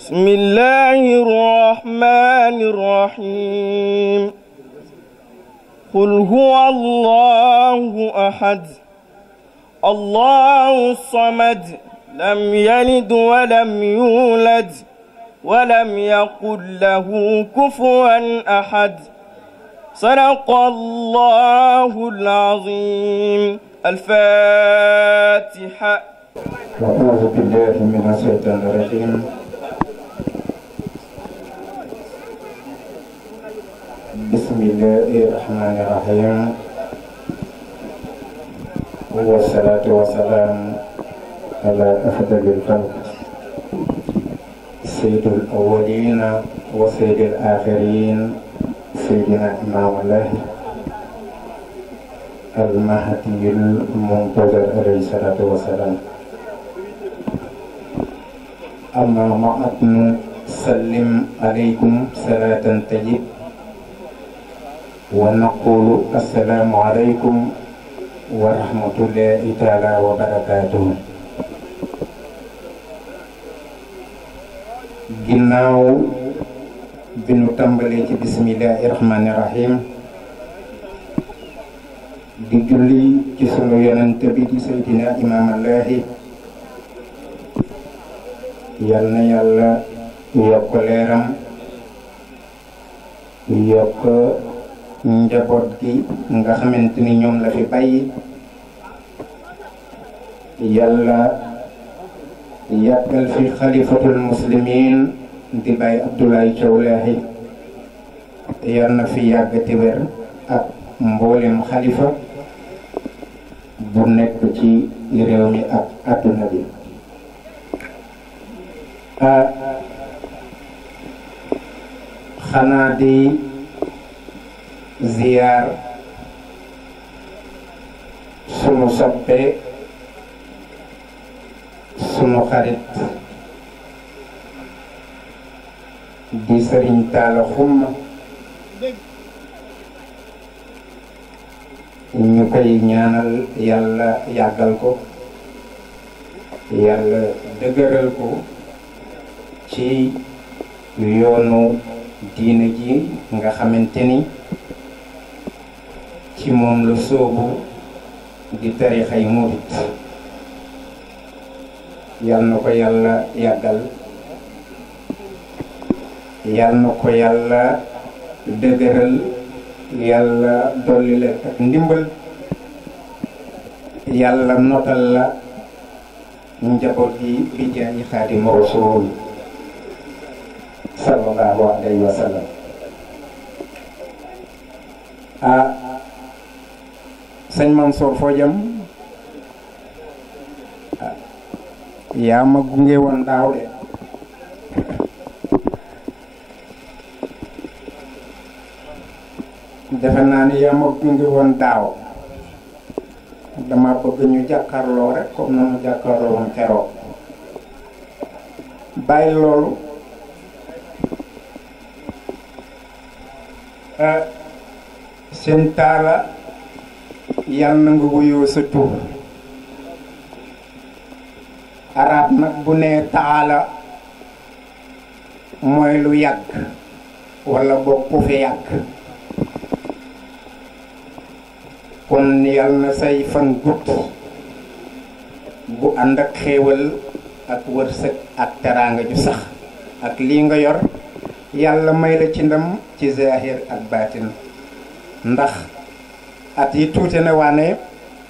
بسم الله الرحمن الرحيم قل هو الله أحد الله الصمد لم يلد ولم يولد ولم يكن له كفوا أحد صدق الله العظيم. الفاتحة. أعوذ بالله من الشيطان الرجيم. بسم الله الرحمن الرحيم. والصلاة والسلام على أفضل الخلق سيد الأولين وسيد الآخرين سيدنا إمام الله المهدي المنتظر عليه الصلاة والسلام. أما بعد نسلم عليكم صلاة طيبة ونقول السلام عليكم ورحمة الله تعالى وبركاته. ginnaaw bi nu tàmbalee ci bismillahi rahmaani rahim di julli ci sunu yonent bi di Seydina Imaamallahi, yal na yàlla yokk leeram yokk njaboot gi nga xamante ni ñoom la fi bàyyi, yàlla yàggal fi xalifatul muslimin di Baay Abdoulaye Thiaw Lahi, yal na fi yàgg te wér ak mboolem xalifa bu nekk ci réew mi ak àdduna bi. xanaa di ziyaar sunu soppe sunu xarit di Sëriñ Talla Xuma, ñu koy ñaanal yàlla yàggal ko, yàlla dëgëral ko ci yoonu diine ji nga xamante ni ci moom la soobu di tarixay murit. yal na ko yàlla yàggal, yal na ko yàlla dëgëral, yàlla dolli la ak ndimbal, yàlla notal la njaboot yi bi jaayi Xaadimu Rasuul sallallahu alayhi wa sallam. sëñ Mansour foo jëm? yaa ma gunge woon daaw de. defe naa ni yaa ma gunge woon daaw. dama bëgg ñu jàkkaarloo rek comme na mu jàkkaarloo woon keroog. bàyyi loolu. seen taala yal na nga wuyoo sa tur. arab nag bu nee taala mooy lu yàgg walla boog ku fi yàgg. kon yal na say fan gudd bu ànd ak xéewal ak wërsëg ak teraanga ju sax ak lii nga yor yàlla may la ci ndam ci zahir ak baatin. ndax at yi tuuti na waane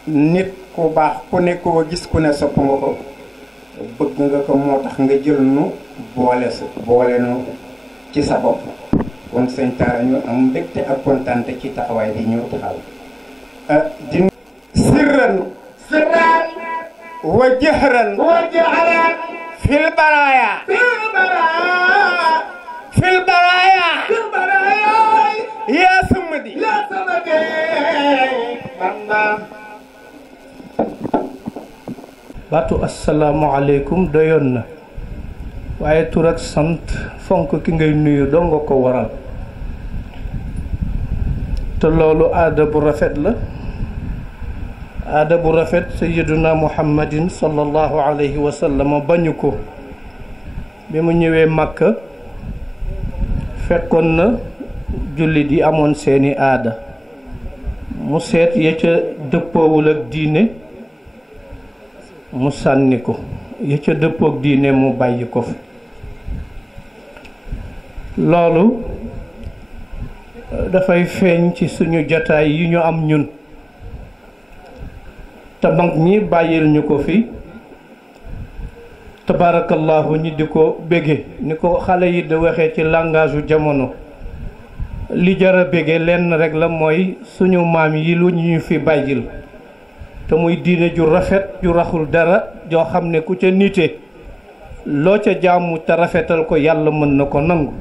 nit ku baax ku ne koo gis ku ne sopp nga ko, bëgg nga ko, moo tax nga jël nu boole nu ci sa bopp. kon sëñ Talla ñu am mbégte ak kontante ci taxawaay bi ñu taxaw. di sirran wa jahran fil baraya yaa samadi baatu asalaamualeykum doyoon na, waaye tur ak sant fonk ki ngay nuyu doo nga ko waral. te loolu aada bu rafet la, aada bu rafet sayyiduna muhammadin sallallahu alayhi wa sallam bañu ko. bi mu ñëwee Makka fekkoon na jullit yi amoon seeni aada mu seet ya ca dëppoowul ak diine mu sànni ko ya ca dëppook diine mu bàyyi ko fi loolu dafay feeñ ci suñu jataay yi ñu am ñun te mag ñi bàyyil ñu ko fi tabarakallahu ñi di ko bége ni ko xale yi di waxee ci langage u jamono li jara bége lenn rek la mooy suñu maam yi lu ñu fi bàyyil te muy diine ju rafet ju raxul dara joo xam ne ku ca nite loo ca jaamu te rafetal ko yàlla mën na ko nangu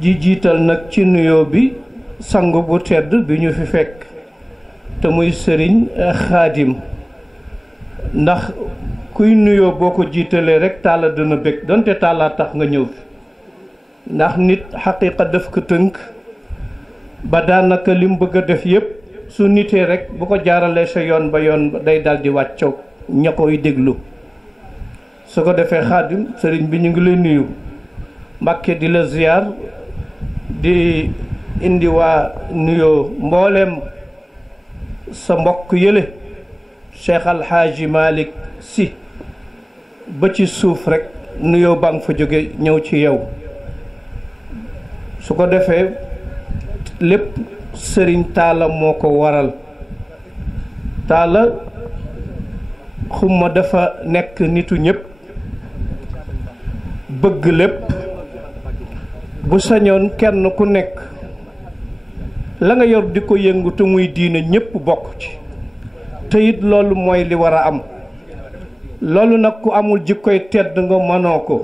ji jiital nag ci nuyoo bi sang bu tedd bi ñu fi fekk te muy sëriñ Xaadim ndax kuy nuyoo boo ko jiitalee rek taala dana bëgg donte taala tax nga ñëw fi ndax nit xaqiiqa def ko tënk ba daanaka lim bëgg a def yépp su nitee rek bu ko jaaralee sa yoon ba day daldi wàccoog ña koy déglu su ko defee Xaadim sëriñ bi ñu ngi lay nuyu Mbàkke di la ziyaar di indi waa nuyoo mbooleem sa mbokk yële Cheikh Alxaaji Malick Sy ba ci suuf rek nuyoo baa nga fa jóge ñëw ci yow su ko defee lépp sëriñ Taala moo ko waral Taala xumma dafa nekk nitu ñépp bëgg lépp bu sañoon kenn ku nekk la nga yor di ko yëngu te muy diine ñépp bokk ci te it loolu mooy li war a am loolu nag ku amul jikkoy tedd nga mënoo ko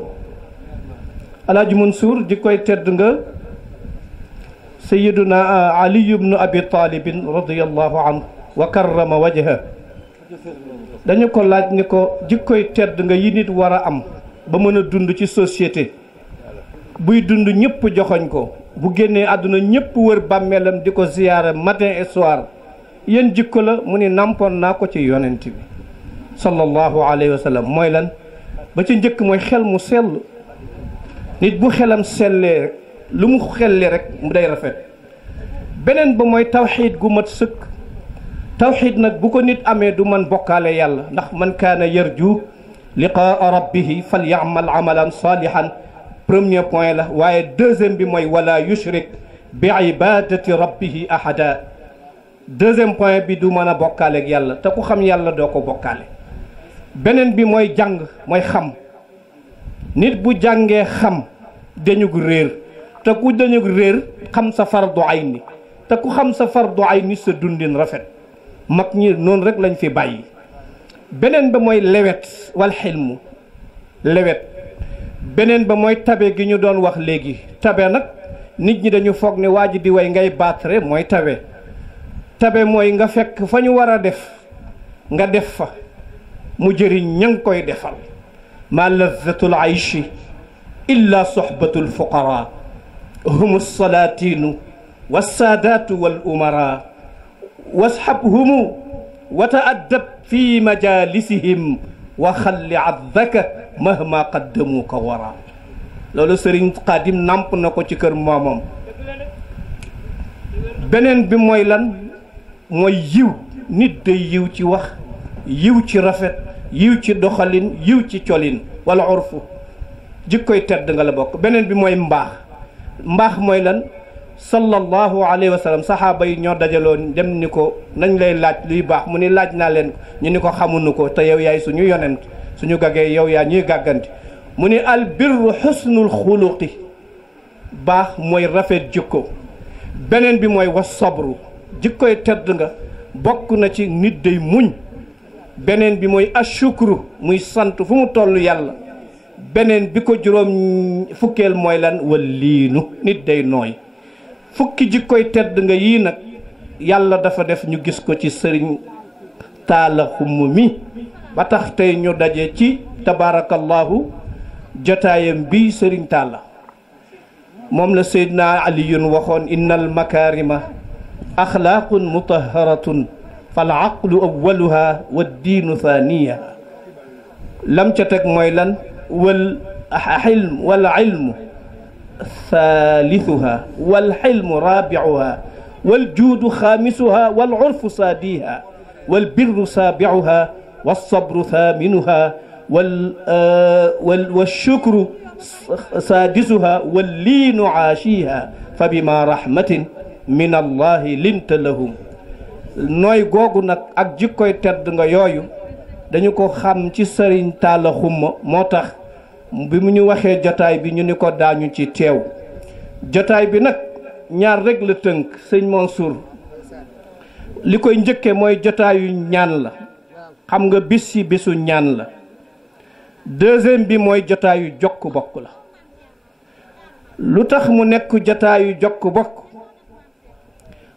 Alaaji Mansuur jikkoy tedd nga Sayyiduna Ali ibn Abi Talibin radiyallahu anhu wa karrama wajha dañu ko laaj ni ko jikkoy tedd nga yi nit war a am ba mën a dund ci société buy dund ñëpp joxoñ ko bu génnee àdduna ñëpp wër bàmmeelam di ko ziyaara matin et soir yéen jikko la mu ni nampoon naa ko ci yonent bi sallallahu alayhi wa sallam mooy lan ba ci njëkk mooy xel mu sell nit bu xelam sellee rek lu mu xelli rek mu day rafet beneen ba mooy tawxiid gu mat sëkk tawxiid nag bu ko nit amee du man bokkaale yàlla ndax man kaana yarju liqaa rabbihi fal ya'mal amalan salihan premier point la waaye deuxième bi mooy wala yushrik bi ibadati rabbihi ahada deuxième point bi du mën a bokkaale ak yàlla te ku xam yàlla doo ko bokkaale beneen bi mooy jàng mooy xam nit bu jàngee xam dañug réer te ku dañug réer xam sa fardu ayni te ku xam sa fardu ayni sa dundin rafet mag ñi noonu rek lañ fi bàyyi beneen ba mooy lewet wal xilmu lewet beneen ba mooy tabe gi ñu doon wax léegi tabe nag nit ñi dañu foog ne waa ji di way ngay baatre mooy tabe tabe mooy nga fekk fa ñu war a def nga def fa mu jëriñ ña ngi koy defal ma lazzatul ayshi illa sohbatul fuqara hum salaatinu wassaadaatu wal umara washabhumu wa ta'addab fi majalisihim wa xalli addaka mahma qaddamuka wara loolu sëriñ Xaadim nàmp na ko ci kër moomam beneen bi mooy lan mooy yiw nit day yiw ci wax yiw ci rafet yiw ci doxalin yiw ci colin wala urfu jikkoy tedd nga la bokk beneen bi mooy mbaax mooy lan sallallahu alayhi wa sallam saxaaba yi ñoo dajaloon dem ni ko nañ lay laaj luy baax mu ni laaj naa leen ñu ni ko xamuñu ko te yow yaay suñu yonent suñu gagee yow yaa ñuy gàgganti mu ni al birru xusnul xuluqi baax mooy rafet jikko beneen bi mooy was sabru jikkoy tedd nga bokk na ci nit day muñ beneen bi mooy ashukru muy sant fu mu toll yàlla beneen bi ko juróom fukkeel mooy lan wal liinu nit day nooy fukki jikkoy tedd nga yii nag yàlla dafa def ñu gis ko ci sëriñ Taala Xumm mi ba tax tey ñu daje ci tabarakallahu jotaayam bi sëriñ Taala moom la Seydina Aliyun waxoon innal makarima axlaaqun mutaharatun fal aqlu awwaluha wa diinu thaniyaha lam ca teg mooy lan wal xilm wal ilmu thalithuha wal xilmu rabiuha wal juudu xaamisuha wal urfu saadiha wal birru saabiuha wal sabru thaminuha wal shukru saadisuha wal liinu aashiha fa bima rahmatin min allahi linta lahum. nooy googu nag ak jikkoy tedd nga yooyu dañu ko xam ci sëriñ Talla Xumma moo tax bi mu ñu waxee jotaay bi ñu ni ko daañu ci teew. jotaay bi nag ñaar rek la tënk sëñ Mansour li koy njëkke mooy jotaayu ñaan la, xam nga bis yi bisu ñaan la. deuxième bi mooy jotaayu jokk bokk la. lu tax mu nekk jotaayu jokk bokk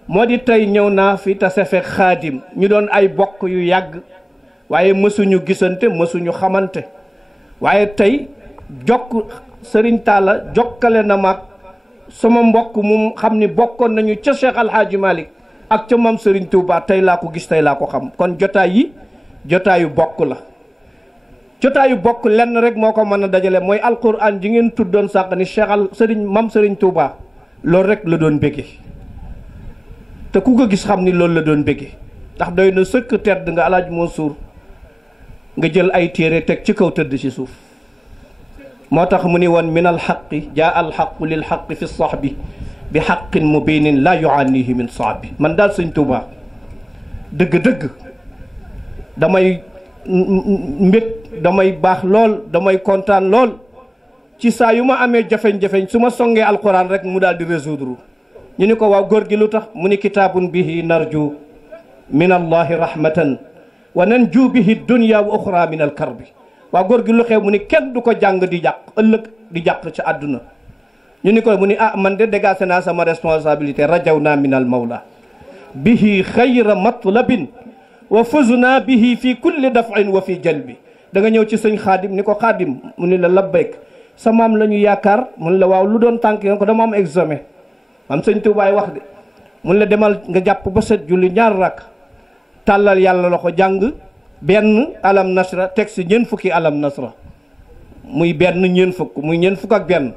moo di tey ñëw naa fi tase fekk xaadim ñu doon ay bokk yu yàgg waaye mësuñu gisante mësuñu xamante, waaye tey jokk sëriñ Talla jokkale na mag sama mbokk mu xam ni bokkoon nañu ca Cheikh Alhaaji Malick ak ca mam sëriñ Touba, tey laa ko gis tey laa ko xam. kon jotaay yi jotaayu bokk la. jotaayu bokk lenn rek moo ko mën a dajale mooy alquran ji ngeen tuddoon sànq ni Cheikh al sëriñ mam sëriñ Touba loolu rek la doon béggee, te ku ko gis xam ni loolu la doon béggee ndax doy na sëkk tedd nga Alaaji Mansour nga jël ay téere teg ci kaw tëdd ci suuf. moo tax mu ni woon min alxaqi jaa alxaqu lil xaqi fi sahbi bi xaqin mubinin la yuanihi min saabi. man daal sëñ Touba dëgg-dëgg damay mbég, damay baax lool, damay kontaan lool ci saa yu ma amee jafeñ-jafeñ su ma songee alquran rek mu daal di résoudre. ñu ni ko waaw góor gi lu tax mu ni kitaabun bihi narju min allahi rahmatan wa nanju bihi dunya wa uxra min alkarbi. waaw góor gi lu xew mu ni kenn du ko jàng di jàq ëllëg di jàq ci àdduna. ñu ni ko mu ni ah man de dégagé naa sama responsabilité rajaw naa min al mawla bihi xayra matlabin wa fuzna bihi fi kulli daf'in wa fi jalbi. da nga ñëw ci sëñ xaadim ni ko xaadim mu ni la labbayk sa maam la ñu yaakaar mun la waaw lu doon tànk yoon ko dama am examen am sëñ Tuubaay wax de mun la demal nga jàpp ba set julli ñaar rakk tàllal yàlla loxo jàng benn alam nasra teg si ñeent fukki alam nasra muy benn ñeent fukk muy ñeent fukk ak benn.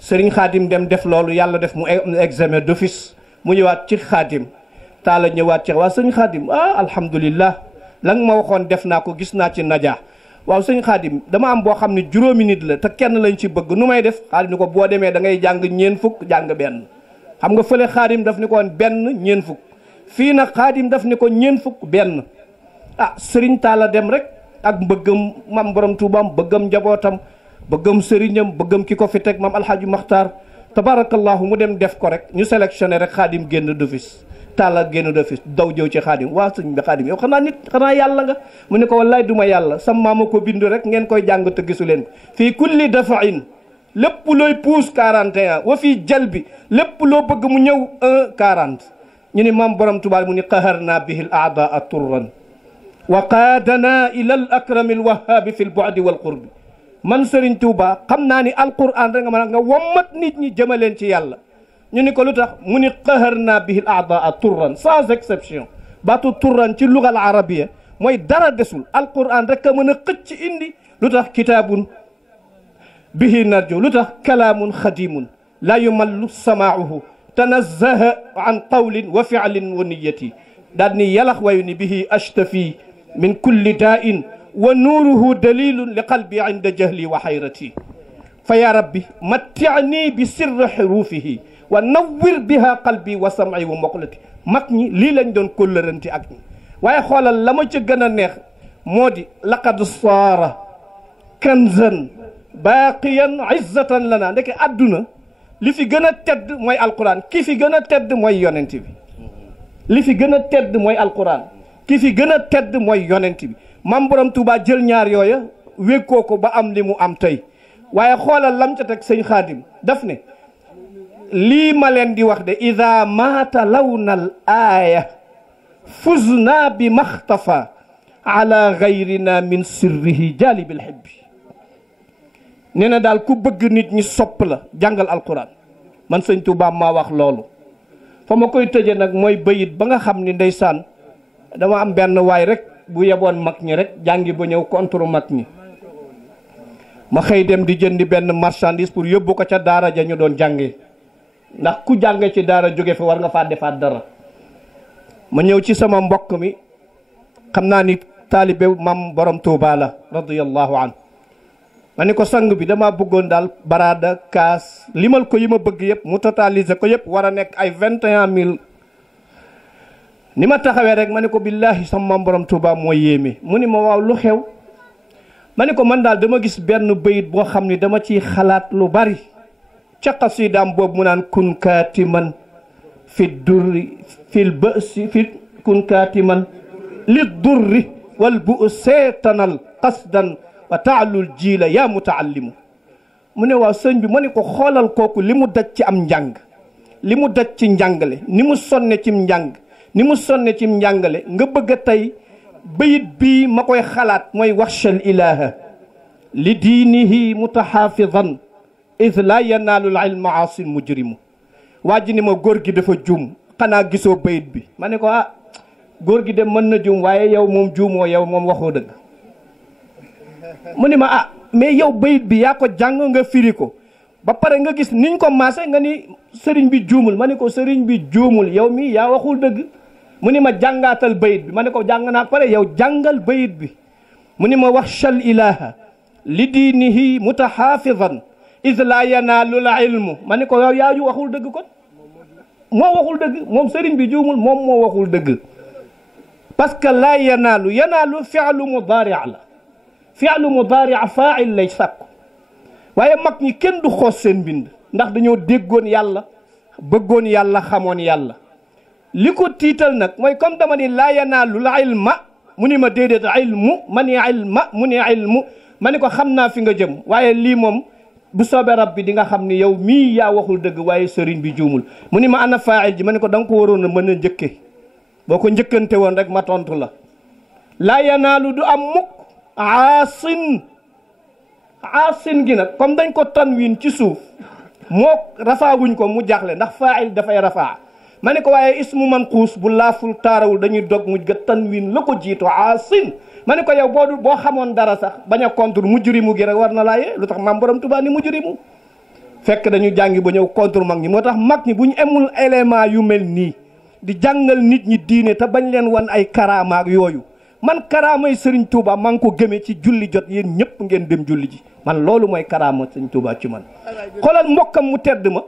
sëriñ xaadim dem def loolu yàlla def mu examen d'office mu ñëwaat ci xaadim Talla ñëwaat ci waa sëñ xaadim ah alhamdulillah la nga ma waxoon def naa ko gis naa ci najaa. waaw sëñ xaadim dama am boo xam ne juróomi nit la te kenn lañ ci bëgg nu may def. xaadim ni ko boo demee da ngay jàng ñeent fukk jàng benn. xam nga fële xaadim daf ni ko woon benn ñeent fukk, fii nag xaadim daf ni ko ñeent fukk benn. ah sëriñ Talla dem rek ak mbëggam mam borom Tuubaam bëggam njabootam bëggam sëriñam bëggam ki ko fi teg mam alxaaji Maxtaar tabarakallahu mu dem def ko rek ñu sélectionné rek xaadim génn d'office. Talla génn d'office daw jëw ci xaadim waa sëñ bi xaadim yow xanaa nit xanaa yàlla nga mu ne ko wallaay duma yàlla sa maama ko bind rek ngeen koy jàng te gisu leen ko. fii kulli dafain lépp looy puus 41 wa fii jalbi lépp loo bëgg mu ñëw 40. ñu ni maam borom Tuubaa mu ni qaharna bihi al aadaa turran wa qaadana ila al akrami al wahaabi fi l bu'di wal qurbi. man Serigne Touba xam naa ni alquran rek nga mën nga wommat nit ñi jëmaleen ci yàlla. ñu ni ko lu tax mu ni qaharna bihi al aadaa turran sans exception. baatu turran ci luga al arabia mooy dara desul alquran rek a mën a xëcc indi. lu tax kitaabun bihi narju, lu tax kalaamun xadimun la yumallu samaauhu tanazzaha an qawlin wa fi'lin wa niyati. daal ni yalax wayu ni bihi ashtafi min kulli daa'in wa nuuruhu dalilun li qalbi inda jahli wa hayrati. fa ya rabbi matti'ni bi sirri xurufihi wa nawwir biha qalbi wa sam'i wa moqlati. mag ñi lii lañ doon kóllëranti ak ñi waaye xoolal la ma ca gën a neex moo di laqad saara kanzan baaqiyan izzatan lana. ndeke àdduna li fi gën a tedd mooy alquran, ki fi gën a tedd mooy yonent bi. li fi gën a tedd mooy alquran, ki fi gën a tedd mooy yonent bi. mam borom Touba jël ñaar yooya wékkoo ko ba am li mu am tey. waaye xoolal lam ca teg sëñ xaadim daf ne lii ma leen di wax de ida maata lawnal aaya fuzna bi maxtafa ala gayrina min sirrihi jaalibil xibbi. nee na daal ku bëgg nit ñi sopp la jàngal alquran. man sëñ Touba maa wax loolu. fa ma koy tëje nag mooy bayit ba nga xam ni ndeysaan dama am benn waay rek bu yeboon mag ñi rek jàngi ba ñëw contre mag ñi. ma xëy dem di jëndi benn marchandise pour yóbbu ko ca daara ja ñu doon jàngee ndax ku jànge ci daara jóge fa war nga faa defaat dara. ma ñëw ci sama mbokk mi xam naa ni taalibe mam borom Tuuba la radiyallahu anhu ma ni ko sang bi dama bëggoon daal baraada kaas limal ko yi ma bëgg yëpp mu totaliser ko yëpp war a nekk ay 21 000. ni ma taxawee rek ma ni ko billahi sama mam borom Tuuba mooy yéeme mu ni ma waaw lu xew. ma ni ko man daal dama gis benn bayit boo xam ni dama ciy xalaat lu bari ca xasidaam boobu mu naan kun kaatiman fi durri fil bësi fi kun kaatiman li durri wal bu seetanal qasdan wa taalul jiila yaa mutaallimu mu ne waaw sëñ bi ma ni ko xoolal kooku li mu daj ci am njàng li mu daj ci njàngale ni mu sonne cim njàng ni mu sonne cim njàngale nga bëgg a tey bayit bii ma koy xalaat mooy waxshal ilaha li diinihi mutaxaafidan id laa yanaalul ilma aasin mujrimu waa ji ni ma góor gi dafa juum xanaa gisoo bayit bi ma ne ko ah góor gi de mën na juum waaye yow moom juumoo yow moom waxoo dëgg mu ni ma ah mais yow bayit bi yaa ko jàng nga firi ko ba pare nga gis niñ ko maase nga ni sëriñ bi juumul ma ne ko sëriñ bi juumul yow mi yaa waxul dëgg mu ni ma jàngaatal bayit bi ma ne ko jàng naa pare yow jàngal bayit bi mu ni ma waxshal ilaha li diinihi mutaxaafidan id laa yanaalul ilmu ma ne ko yow yaa ju waxul dëgg kon moo waxul dëgg moom sëriñ bi juumul moom moo waxul dëgg parce que laa yanaalu fi'lu mudaari la fi'lu mudaari faa'il lay sàkku waaye mag ñi kenn du xoos seen mbind ndax dañoo déggoon yàlla bëggoon yàlla xamoon yàlla li ko tiital nag mooy comme dama ni laa yanaalul ilma mu ni ma déedéet ilmu ma ni ilma mu ni ilmu ma ni ko xam naa fi nga jëm waaye lii moom bu soobee rab bi di nga xam ni yow mii yaa waxul dëgg waaye sëriñ bi juumul mu ni ma ana faa'il ji ma ni ko da nga ko waroon a mën a njëkke boo ko njëkkante woon rek ma tontu la laa yanaalu du am mukk aasin gi nag comme dañ ko tanwin ci suuf moo rafaawuñ ko mu jaaxle ndax faa'il dafay rafaa ma ne ko waaye ismu manquus bu laaful taarawul dañuy dog muj ga tanwin la ko jiitu aasin ma ne ko yow boo xamoon dara sax bañ a contre mujrimu gi rek war na laaye lu tax maam borom Tuubaa ni mujrimu fekk dañu jàngi ba ñëw contre mag ñi moo tax mag ñi bu ñu emul élément yu mel nii di jàngal nit ñi diine te bañ leen wan ay karaama ak yooyu man karaamay Sëriñ Tuubaa maa ngi ko gëmee ci julli jot yéen ñëpp ngeen dem julli ji man loolu mooy karaama Sëriñ Tuubaa ci man xoolal mbokkam mu tedd ma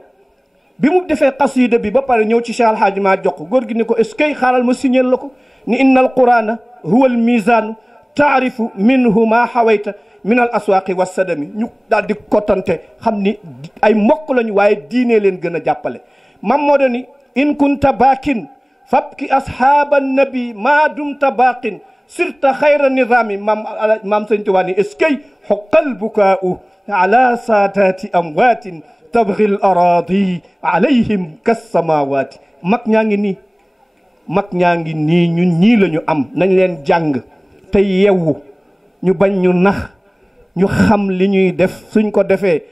bi mu defee xasida bi ba pare ñëw ci Cheikh Alhaaji maa jox ko góor gi ni ko est-ce que xaaral ma signal la ko ni inna al qurana huwa al mizaanu taarifu minhu ma xawayta min al aswaaqi wa sadami ñu daal di kottante xam ni ay mbokk lañu waaye diine leen gën a jàppale mam moo ni in kunta baakin fabki ashaaba nabi maa dumta baaqin sirta xayra nizaami maam Sëñ Tuubaa ni est-ce que xoqal bukaau ala saadaati amwaatin tabghi al araadi alayhim kassamaawaati mag ñaa ngi nii ñun ñii la ñu am nañ leen jàng te yewwu ñu bañ ñu nax ñu xam li ñuy def suñ ko defee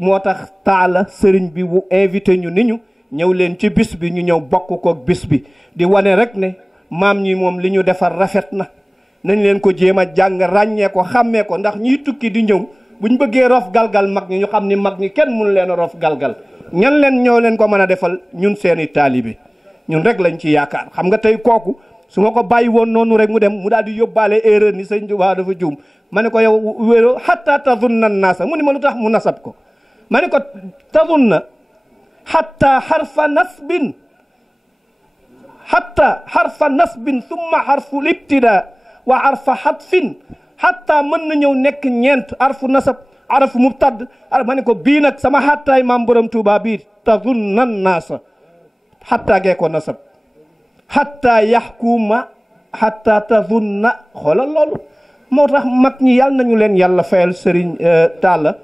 moo tax taala sëriñ bi bu invité ñu ni ñu ñëw leen ci bis bi ñu ñëw bokk ko bis bi di wane rek ne maam ñi moom li ñu defar rafet na nañ leen ko jéem a jàng ràññee ko xàmmee ko ndax ñiy tukki di ñëw buñ bëggee rof galgal mag ñi ñu xam ni mag ñi kenn mënu leen a rof galgal ñan leen ñoo leen ko mën a defal ñun seeni taalibe ñun rek lañ ci yaakaar xam nga tey kooku su ma ko bàyyi woon noonu rek mu dem mu daal di yóbbaale erreur ni Sëñ Tuubaa dafa juum ma ne ko yow wéro hatta tazunna naasa mu ni ma lu tax mu nasab ko ma ne ko tazunna hatta harfa nasbin thumma harfu libtida wa harfa hatfin hatta mën na ñëw nekk ñeent harfu nasab harfu mubtad ma ne ko bii nag sama hattaay maam borom Tuubaa bii tazunna naasa hatta gee ko nasab hatta yaxkuma hatta tazunna xoolal loolu moo tax mag ñi yàlla nañu leen yàlla fayal sëriñ Talla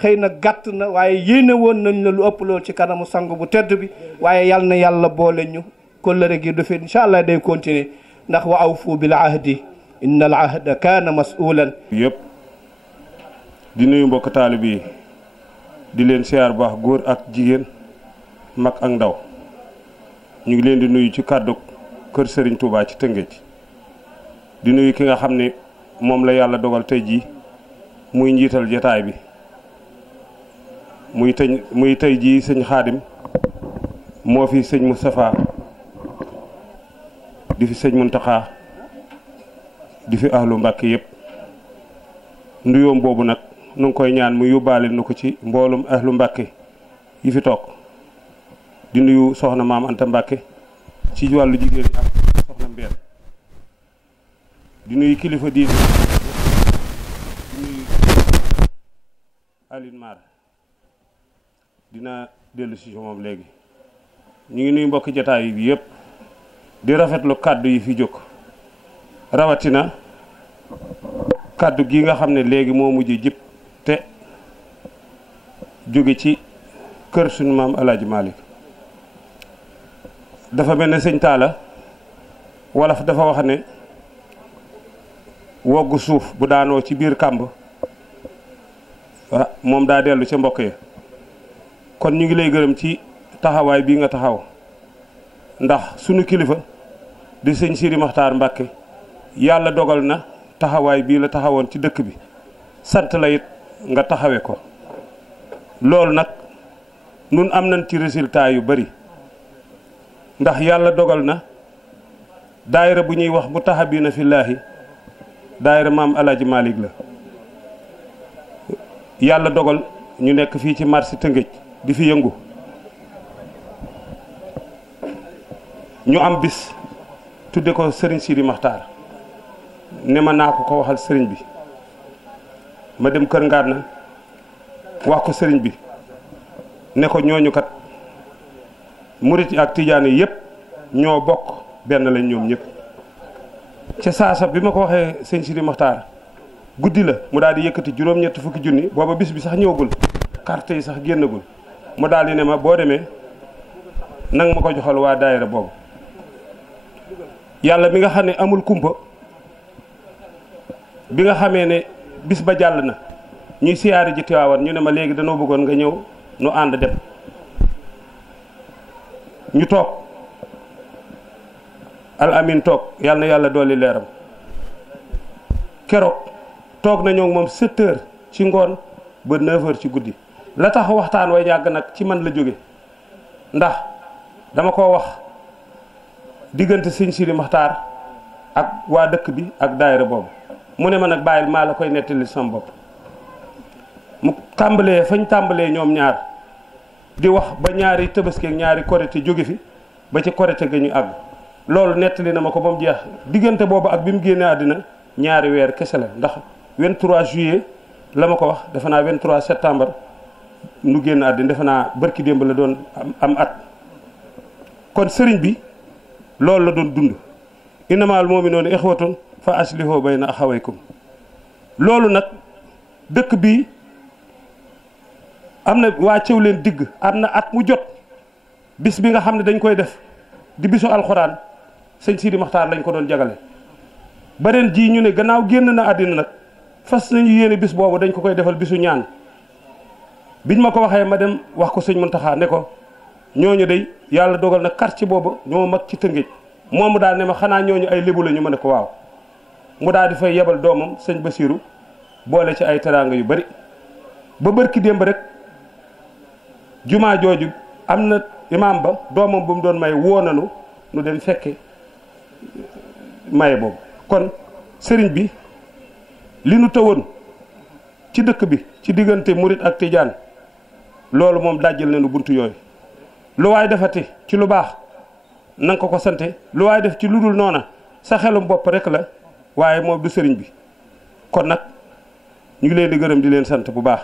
xëy na gàtt na waaye yéene woon nañ la lu ëpp loolu ci kanamu sang bu tedd bi waaye yàlla na yàlla boole ñu kóllëre gi du fi incha allah day continuer ndax wa awfu bil ahdi inna al ahda kaana mas'ulan yëpp di nuyu mbokk taalib yi di leen siyaar baax góor ak jigéen mag ak ndaw ñu ngi leen di nuyu ci kàddu kër Serigne Touba ci Tëngéej di nuyu ki nga xam ne moom la yàlla dogal tey jii muy njiital jataay bi muy tey jii sëñ Xaadim moo fi sëñ Moustapha di fi sëñ Muntaxa di fi ahlu Mbàkke yëpp nduyoom boobu nag nu ngi koy ñaan mu yóbbaale nu ko ci mboolum ahlu Mbàkke yi fi toog di nuyu soxna maam Anta Mbàkke ci wàllu jigéen ñi ak soxna Mbeen di nuyu kilifa diine di nuyu Aline Mar dina dellu si moom léegi ñu ngi nuyu mbokki jataay bi yëpp di rafetlu kàddu yi fi jóg rawatina kàddu gi nga xam ne léegi moo mujj jib te jóge ci kër suñu maam Alaaji Malick dafa mel ne sëñ Talla wolof dafa wax ne woggu suuf bu daanoo ci biir kàmb moom daa dellu ca mbokk ya kon ñu ngi lay gërëm ci taxawaay bii nga taxaw ndax sunu kilifa di sëñ Sidi Maxtaar Mbàkke yàlla dogal na taxawaay bii la taxawoon ci dëkk bi sant la it nga taxawe ko loolu nag nun am nañ ci résultat yu bari ndax yàlla dogal na daayira bu ñuy wax mu taxabina fillaahi daayira maam Alaaji Malick la yàlla dogal ñu nekk fii ci marché Tëngéej di fi yëngu ñu am bis tudde ko sëriñ Sidi Maxtaar ne ma naa ko waxal sëriñ bi ma dem kër ngaat na wax ko sëriñ bi ne ko ñooñu kat murit ak tijaan yi yëpp ñoo bokk benn lañ ñoom ñëpp ca saasa bi ma ko waxee sëñ Sidi Maxtaar guddi la mu daal di yëkkati juróom-ñetti fukki junni booba bis bi sax ñëwagul carte yi sax génnagul mu daal di ne ma boo demee nang ma ko joxal waa daayira boobu yàlla mi nga xam ne amul kumpa bi nga xamee ne bis ba jàll na ñuy siyaari ji Tiwaawan ñu ne ma léegi danoo bëggoon nga ñëw nu ànd dem ñu toog al amin toog yàlla na yàlla dolli leeram keroog toog nañoo moom 7 heures ci ngoon ba 9 heures ci guddi la tax waxtaan way yàgg nag ci man la jóge ndax dama ko wax diggante sëñ Sidi Maxtaar ak waa dëkk bi ak daayira boobu mu ne ma nag bàyyil maa la koy nettali sama bopp mu tàmbalee fañ tàmbalee ñoom ñaar di wax ba ñaari Tabaski ak ñaari Korite jóge fi ba ci Korite ga ñu àgg loolu nettali na ma ko ba mu jeex diggante boobu ak bi mu génnee àddina ñaari weer kese la ndax 23 juillet la ma ko wax defe naa 23 septembre nu génn àddina defe naa bërki démb la doon am at kon sëriñ bi loolu la doon dund innamal mu'minuuna ixwatun fa aslihu bayna axawaykum loolu nag dëkk bi am na waa cëw leen digg am na at mu jot bis bi nga xam ne dañ koy def di bisu alxuraan sëñ Sidi Maxtaar lañ ko doon jagale ba ren jii ñu ne gannaaw génn na àddina nag fas nañu yéene bis boobu dañ ko koy defal bisu ñaan biñ ma ko waxee ma dem wax ko sëñ Muntaxa ne ko ñooñu day yàlla dogal na quartier boobu ñoo mag ci Tëngéej moom mu daal ne ma xanaa ñooñu ay lébu la ñu ma ne ko waaw mu daal di fay yebal doomam sëñ Basiiru boole ci ay teraanga yu bari ba bërki démb rek jumaa jooju am na imaam ba doomam bu mu doon may woo nanu nu dem fekke maye boobu kon sëriñ bi li nu tëwoon ci dëkk bi ci diggante murit ak tijaan loolu moom dajjal nañu buntu yooyu lu waay defati ci lu baax na nga ko sante lu waay def ci lu dul noona sa xelum bopp rek la waaye moom du sëriñ bi kon nag ñu ngi leen di gërëm di leen sant bu baax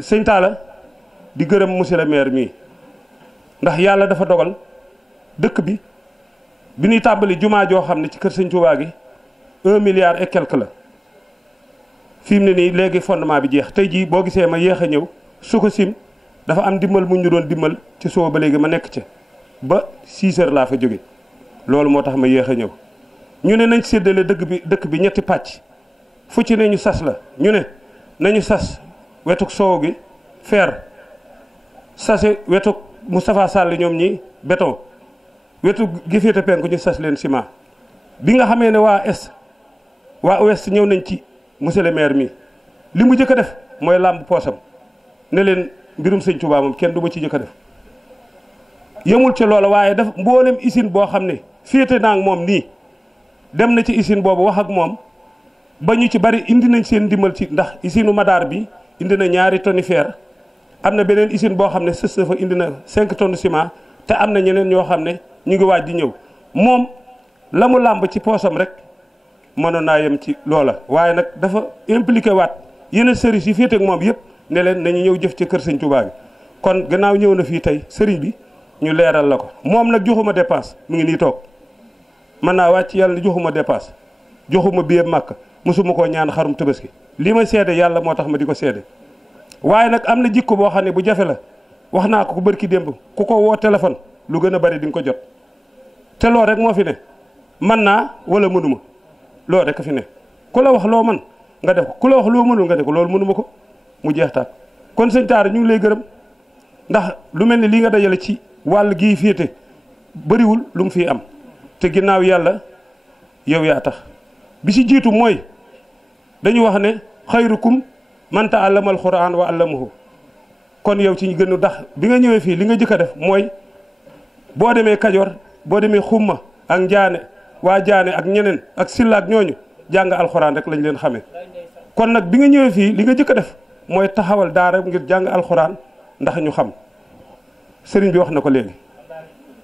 sëñ Talla di gërëm monsieur le maire mii ndax yàlla dafa dogal dëkk bi ñuy tàmbali jumaa joo xam ne ci kër sëñ Tuubaa gi 1 milliard et quelque la fi mu ne nii léegi fondement bi jeex tey jii boo gisee ma yéex a ñëw su ko sim dafa am dimbal mu ñu doon dimbal ci suba ba léegi ma nekk ca ba 6 heures laa fa jóge loolu moo tax ma yéex a ñëw ñu ne nañ séddale dëkk bi ñetti pàcc fu ci ne ñu sas la ñu ne nañu sas wetuk soow gi fer sase wetuk Moustapha Sall ñoom ñi béton wetu gi féete penku ñu sas leen ciment bi nga xamee ne waa ouest ñëw nañ ci monsieur le maire mi li mu jëkk a def mooy làmb poosam ne leen mbirum sëñ Touba moom kenn du ma ci jëkk a def yemul ci loola waaye daf mboolem usine boo xam ne féete naa ak moom nii dem na ci usine boobu wax ak moom ba ñu ci bari indi nañ seen ndimbal ci ndax usine u Madaar bi indi na 2 tonnes fer am na beneen usine boo xam ne sës fa indi na 5 tonnes ciment te am na ñeneen ñoo xam ne ñu ngi waaj di ñëw moom la mu làmb ci poosam rek mënoon naa yem ci loola waaye nag dafa impliqué waat yeneen services yi féete ak moom yëpp ne leen nañu ñëw jëf ci kër sëñ Touba bi kon gannaaw ñëw na fii tey sëriñ bi ñu leeral la ko moom nag joxuma dépense mu ngi nii toog mën naa wàcc yàlla ni joxuma dépense joxuma billet Makka mosuma koo ñaan xarum Tabaski li ma seede yàlla moo tax ma di ko seede waaye nag am na jikko boo xam ne bu jafe la wax naa ko ku bërki démb ku ko woo téléphone lu gën a bari di nga ko jot te loolu rek moo fi ne man naa wala mënuma loolu rek fi ne ku la wax loo man nga def ko ku la wax loo mënul nga def ko loolu mënuma ko mu jeex taat kon sëñ Talla ñu ngi lay gërëm ndax lu mel ni lii nga dajale ci wàll gii féete bëriwul lu mu fii am te ginnaaw yàlla yow yaa tax bi ci jiitu mooy dañu wax ne xayrukum man ta'allama al-Qur'an wa 'allamahu kon yow ci ñu gën a ndax bi nga ñëwee fii li nga jëkk a def mooy boo demee Kajoor boo demee xumma ak njaane waa jaane ak ñeneen ak silla ak ñooñu jàng alxuraan rek lañ leen xamee kon nag bi nga ñëwee fii li nga jëkk a def mooy taxawal daara ngir jàng alxuraan ndax ñu xam sëriñ bi wax na ko léegi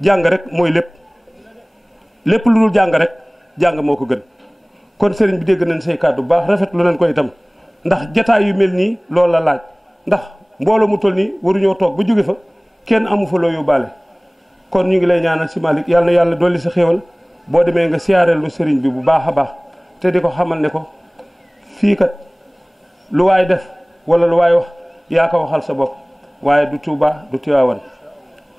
jàng rek mooy lépp lu dul jàng rek jàng moo ko gën kon sëriñ bi dégg nañ say kàddu bu baax rafetlu nañ ko itam ndax jataay yu mel nii loolu la laaj ndax mbooloo mu toll nii waruñoo toog ba jóge fa kenn amu fa loo yóbbaale kon ñu ngi lay ñaanal si Malick yàlla na yàlla dolli sa xéewal boo demee nga siyaareel lu sëriñ bi bu baax a baax te di ko xamal ne ko fii kat lu waay def wala lu waay wax yaa ko waxal sa bopp waaye du Touba du Tiwaawan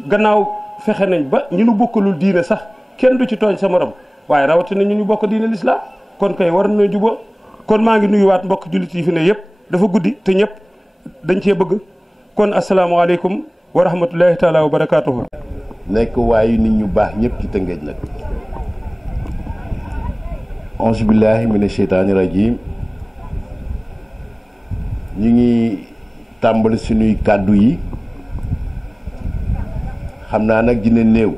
gannaaw fexe nañ ba ñu nu bokkalul diine sax kenn du ci tooñ sa morom waaye rawatina ñu bokk diine lislaam kon kay war na juboo kon maa ngi nuyuwaat mbokk jullit yi fi ne yëpp dafa guddi te ñëpp dañ cee bëgg kon asalaamaaleykum wa rahmatullahi taala wa barakaatuhu. nekk waayu nit ñu baax ñëpp ci Tëngéej nag auzu billahi mina sheytaani rajim ñu ngi tàmbali suñuy kàddu yi xam naa nag dina néew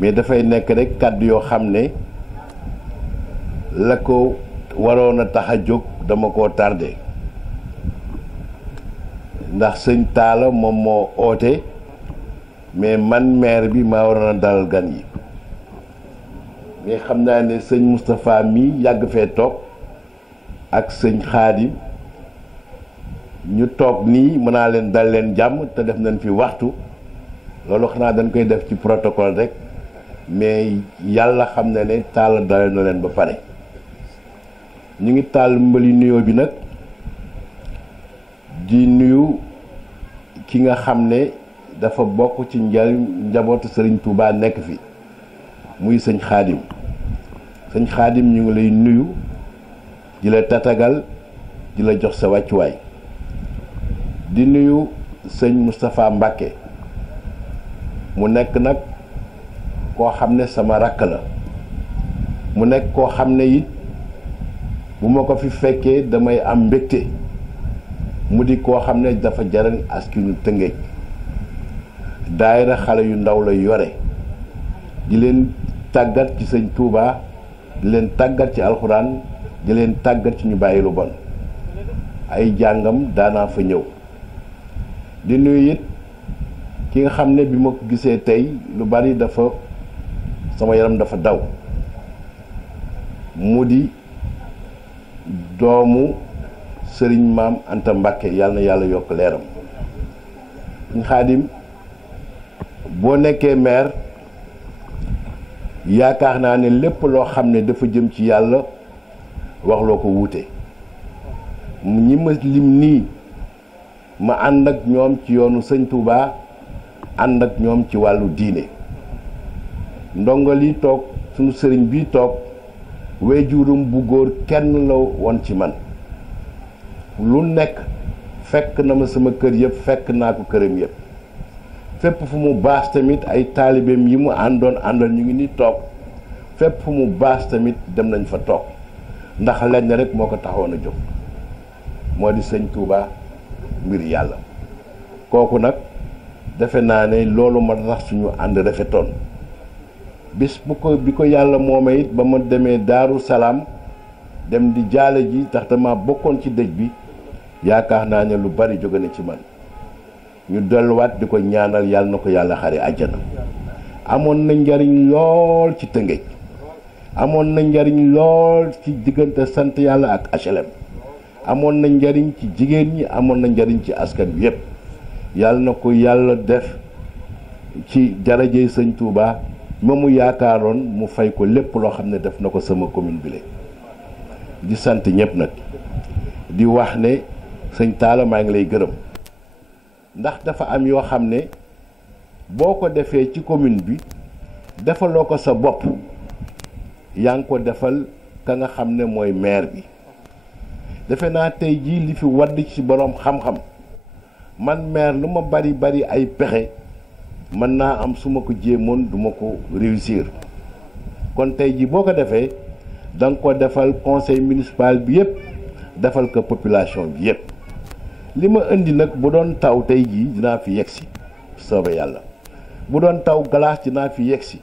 mais dafay nekk rek kàddu yoo xam ne la ko waroon a tax a jóg dama koo tardé ndax sëñ Talla moom moo oote mais man maire bi maa waroon a dalal gan yi mais xam naa ne sëñ Moustapha mi yàgg fee toog ak sëñ Xaadim ñu toog nii mën naa leen dal leen jàmm te def nañ fi waxtu loolu xanaa dañ koy def ci protocole rek mais yàlla xam na ne Talla dalal na leen ba pare ñu ngi taal mbali nuyoo bi nag di nuyu ki nga xam ne dafa bokk ci njabootu Serigne Touba nekk fi muy sëñ Xaadim sëñ Xaadim ñu ngi lay nuyu di la tatagal di la jox sa wàccuwaay di nuyu sëñ Moustapha Mbacké mu nekk nag koo xam ne sama rakk la mu nekk koo xam ne it bu ma ko fi fekkee damay am mbégte mu di koo xam ne dafa jariñ askanu Tëngéej daayira xale yu ndaw la yore di leen tàggat ci sëñ Touba di leen tàggat ci alxuraan di leen tàggat ci ñu bàyyi lu bon ay jàngam daanaa fa ñëw di nuyu it ki nga xam ne bi ma ko gisee tey lu bari dafa sama yaram dafa daw mu di doomu sëriñ maam Anta Mbacké yàlla na yàlla yokk leeram ñu Xaadim boo nekkee maire yaakaar naa ne lépp loo xam ne dafa jëm ci yàlla wax loo ko wuute ñi ma lim nii ma ànd ak ñoom ci yoonu sëñ Touba ànd ak ñoom ci wàllu diine ndongo li toog sunu sëriñ bi toog wejurum bu góor kenn la woon ci man lu nekk fekk na ma sama kër yëpp fekk naa ko këram yëpp fépp fu mu baax tamit ay taalibeem yi mu àndal ñu ngi ni toog fépp fu mu baas tamit dem nañ fa toog ndax lenn rek moo ko taxoon a jóg moo di sëñ Touba mbir yàlla kooku nag defe naa ne loolu ma tax suñu ànd rafetoon bis bi ko yàlla mooma it ba ma demee Daaru Salaam dem di jaale ji tax dama bokkoon ci dëj bi yaakaar naa ne lu bari jóge na ci man ñu delluwaat di ko ñaanal yàlla na ko yàlla xare àjjana amoon na njariñ lool ci Tëngéej amoon na njariñ lool ci diggante sant yàlla ak HLM amoon na njariñ ci jigéen ñi amoon na njariñ ci askan wi yépp yàlla na ko yàlla def ci darajey sëñ Touba ma mu yaakaaroon mu fay ko lépp loo xam ne def na ko sama commune bi di sant ñëpp nag di wax ne sëñ Talla maa ngi lay gërëm ndax dafa am yoo xam ne boo ko defee ci commune bi defaloo ko sa bopp yaa ngi ko defal ka nga xam ne mooy maire bi defe naa tey jii li fi wadd ci boroom xam-xam man maire lu ma bari ay pexe mën naa am su ma ko jéemoon du ma ko réussir kon tey jii boo ko defee da nga ko defal conseil municipal bi yëpp defal ko population bi yëpp li ma indi nag bu doon taw tey jii dinaa fi yegsi soobe yàlla bu doon taw glace dinaa fi yegsi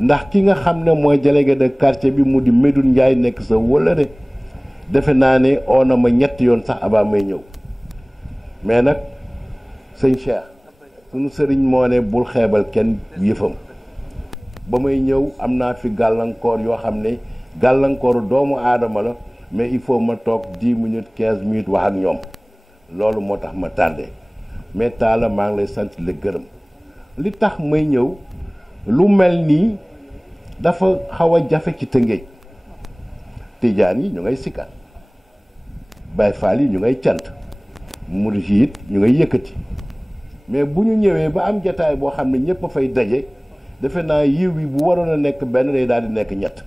ndax ki nga xam ne mooy délégué de quartier bi mu di Medoune Ndiaye nekk sa wëllëre defe naa ne oo na ma ñetti yoon sax avant may ñëw mais nag sëñ Cheikh sunu sëriñ moo ne bul xeebal kenn yëfam ba may ñëw am naa fi gàllankoor yoo xam ne gàllankooru doomu aadama la mais il faut ma toog 10 minutes 15 minutes wax ak ñoom loolu moo tax ma tardé mais Talla maa ngi lay sant la gërëm li tax may ñëw lu mel nii dafa xaw a jafe ci Tëngéej tijaan yi ñu ngay sikkat Baay Faal yi ñu ngay cant murid yi it ñu ngay yëkkati mais bu ñu ñëwee ba am jataay boo xam ne ñëpp a fay daje defe naa yiw bi bu waroon a nekk benn day daal di nekk ñett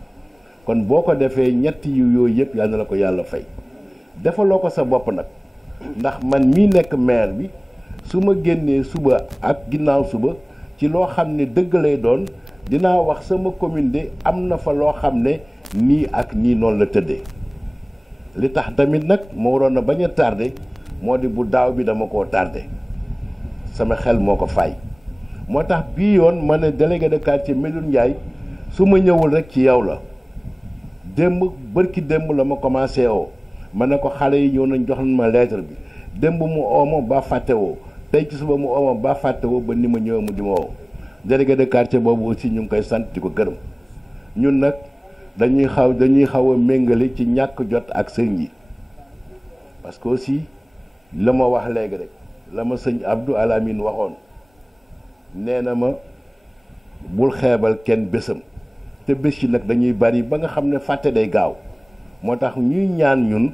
kon boo ko defee ñetti yiw yooyu yëpp yal na la ko yàlla fay defaloo ko sa bopp nag ndax man mii nekk maire bi su ma génnee suba ak ginnaaw suba ci loo xam ne dëgg lay doon dinaa wax sama commune de am na fa loo xam ne nii ak nii noonu la tëddee li tax tamit nag moo waroon na bañ a tardé moo di bu daaw bi dama koo tardé sama xel moo ko fay moo tax bii yoon ma ne délégué de quartier Medoune Ndiaye su ma ñëwul rek ci yow la bërki démb la ma commencé oo ma ne ko xale yi ñëw nañ jox nañ ma lettre bi démb mu ooma ba fàtte woo tey ci suba mu ooma ba fàtte woo ba ni ma ñëwee mu di ma woo délégué de quartier boobu aussi ñu ngi koy sant di ko gërëm ñun nag dañuy xaw a méngale ci ñàkk jot ak sëñ yi parce que aussi la ma wax léegi rek la ma sëñ Abdou Alamine waxoon nee na ma bul xeebal kenn bésam te bés yi nag dañuy bari ba nga xam ne fàtte day gaaw moo tax ñuy ñaan ñun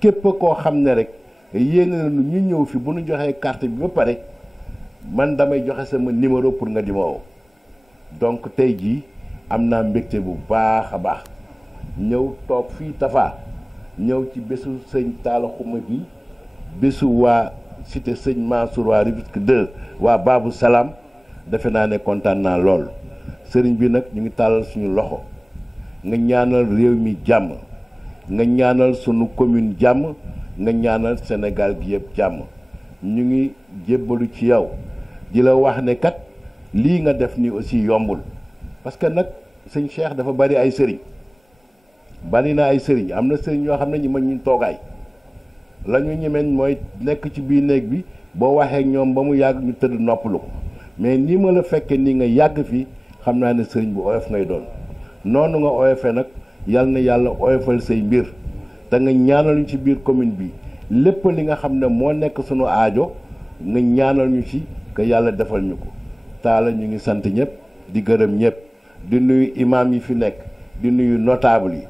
képp koo xam ne rek yéene na ñu ñëw fi bu ñu joxee carte bi ba pare man damay joxe sama numéro pour nga di ma woo donc tey jii am naa mbégte bu baax a baax ñëw toog fii Tafa ñëw ci bésu sëñ Talla Xuma gi bésu waa cité sëñ Mansour waa Rufisque 2 waa Babou Salam defe naa ne kontaan naa lool sëriñ bi nag ñu ngi tàllal suñu loxo nga ñaanal réew mi jàmm nga ñaanal sunu commune jàmm nga ñaanal Sénégal gi yëpp jàmm ñu ngi jébbalu ci yow di la wax ne kat lii nga def ni aussi yombul parce que nag sëñ Cheikh dafa bari ay sëriñ bari na ay sëriñ am na sëriñ yoo xam ne ñi ma ñu toogaay la ñu ñemeñ mooy nekk ci biir néeg bi boo waxee ak ñoom ba mu yàgg ñu tëdd noppalu ko mais nii ma la fekkee nii nga yàgg fi xam naa ne sëriñ bu oyof ngay doon noonu nga oyofee nag yal na yàlla oyofal say mbir te nga ñaanal ñu ci biir commune bi lépp li nga xam ne moo nekk sunu aajo nga ñaanal ñu ci que yàlla defal ñu ko Talla ñu ngi sant ñëpp di gërëm ñëpp di nuyu imam yi fi nekk di nuyu notable yi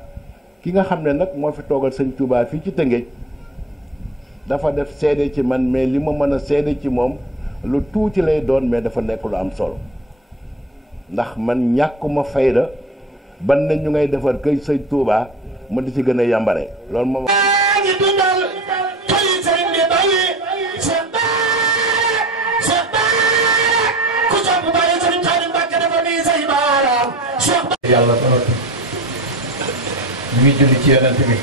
ki nga xam ne nag moo fi toogal sëñ Touba fii ci Tëngéej dafa def seede ci man mais li ma mën a seede ci moom lu tuuti lay doon mais dafa nekk lu am solo ndax man ñàkkuma fayda ban na ñu ngay defar kër sëñ Touba ma di ci gën a yambare loolu moom yàlla ba noppi ñu ngi julli ci yonent bi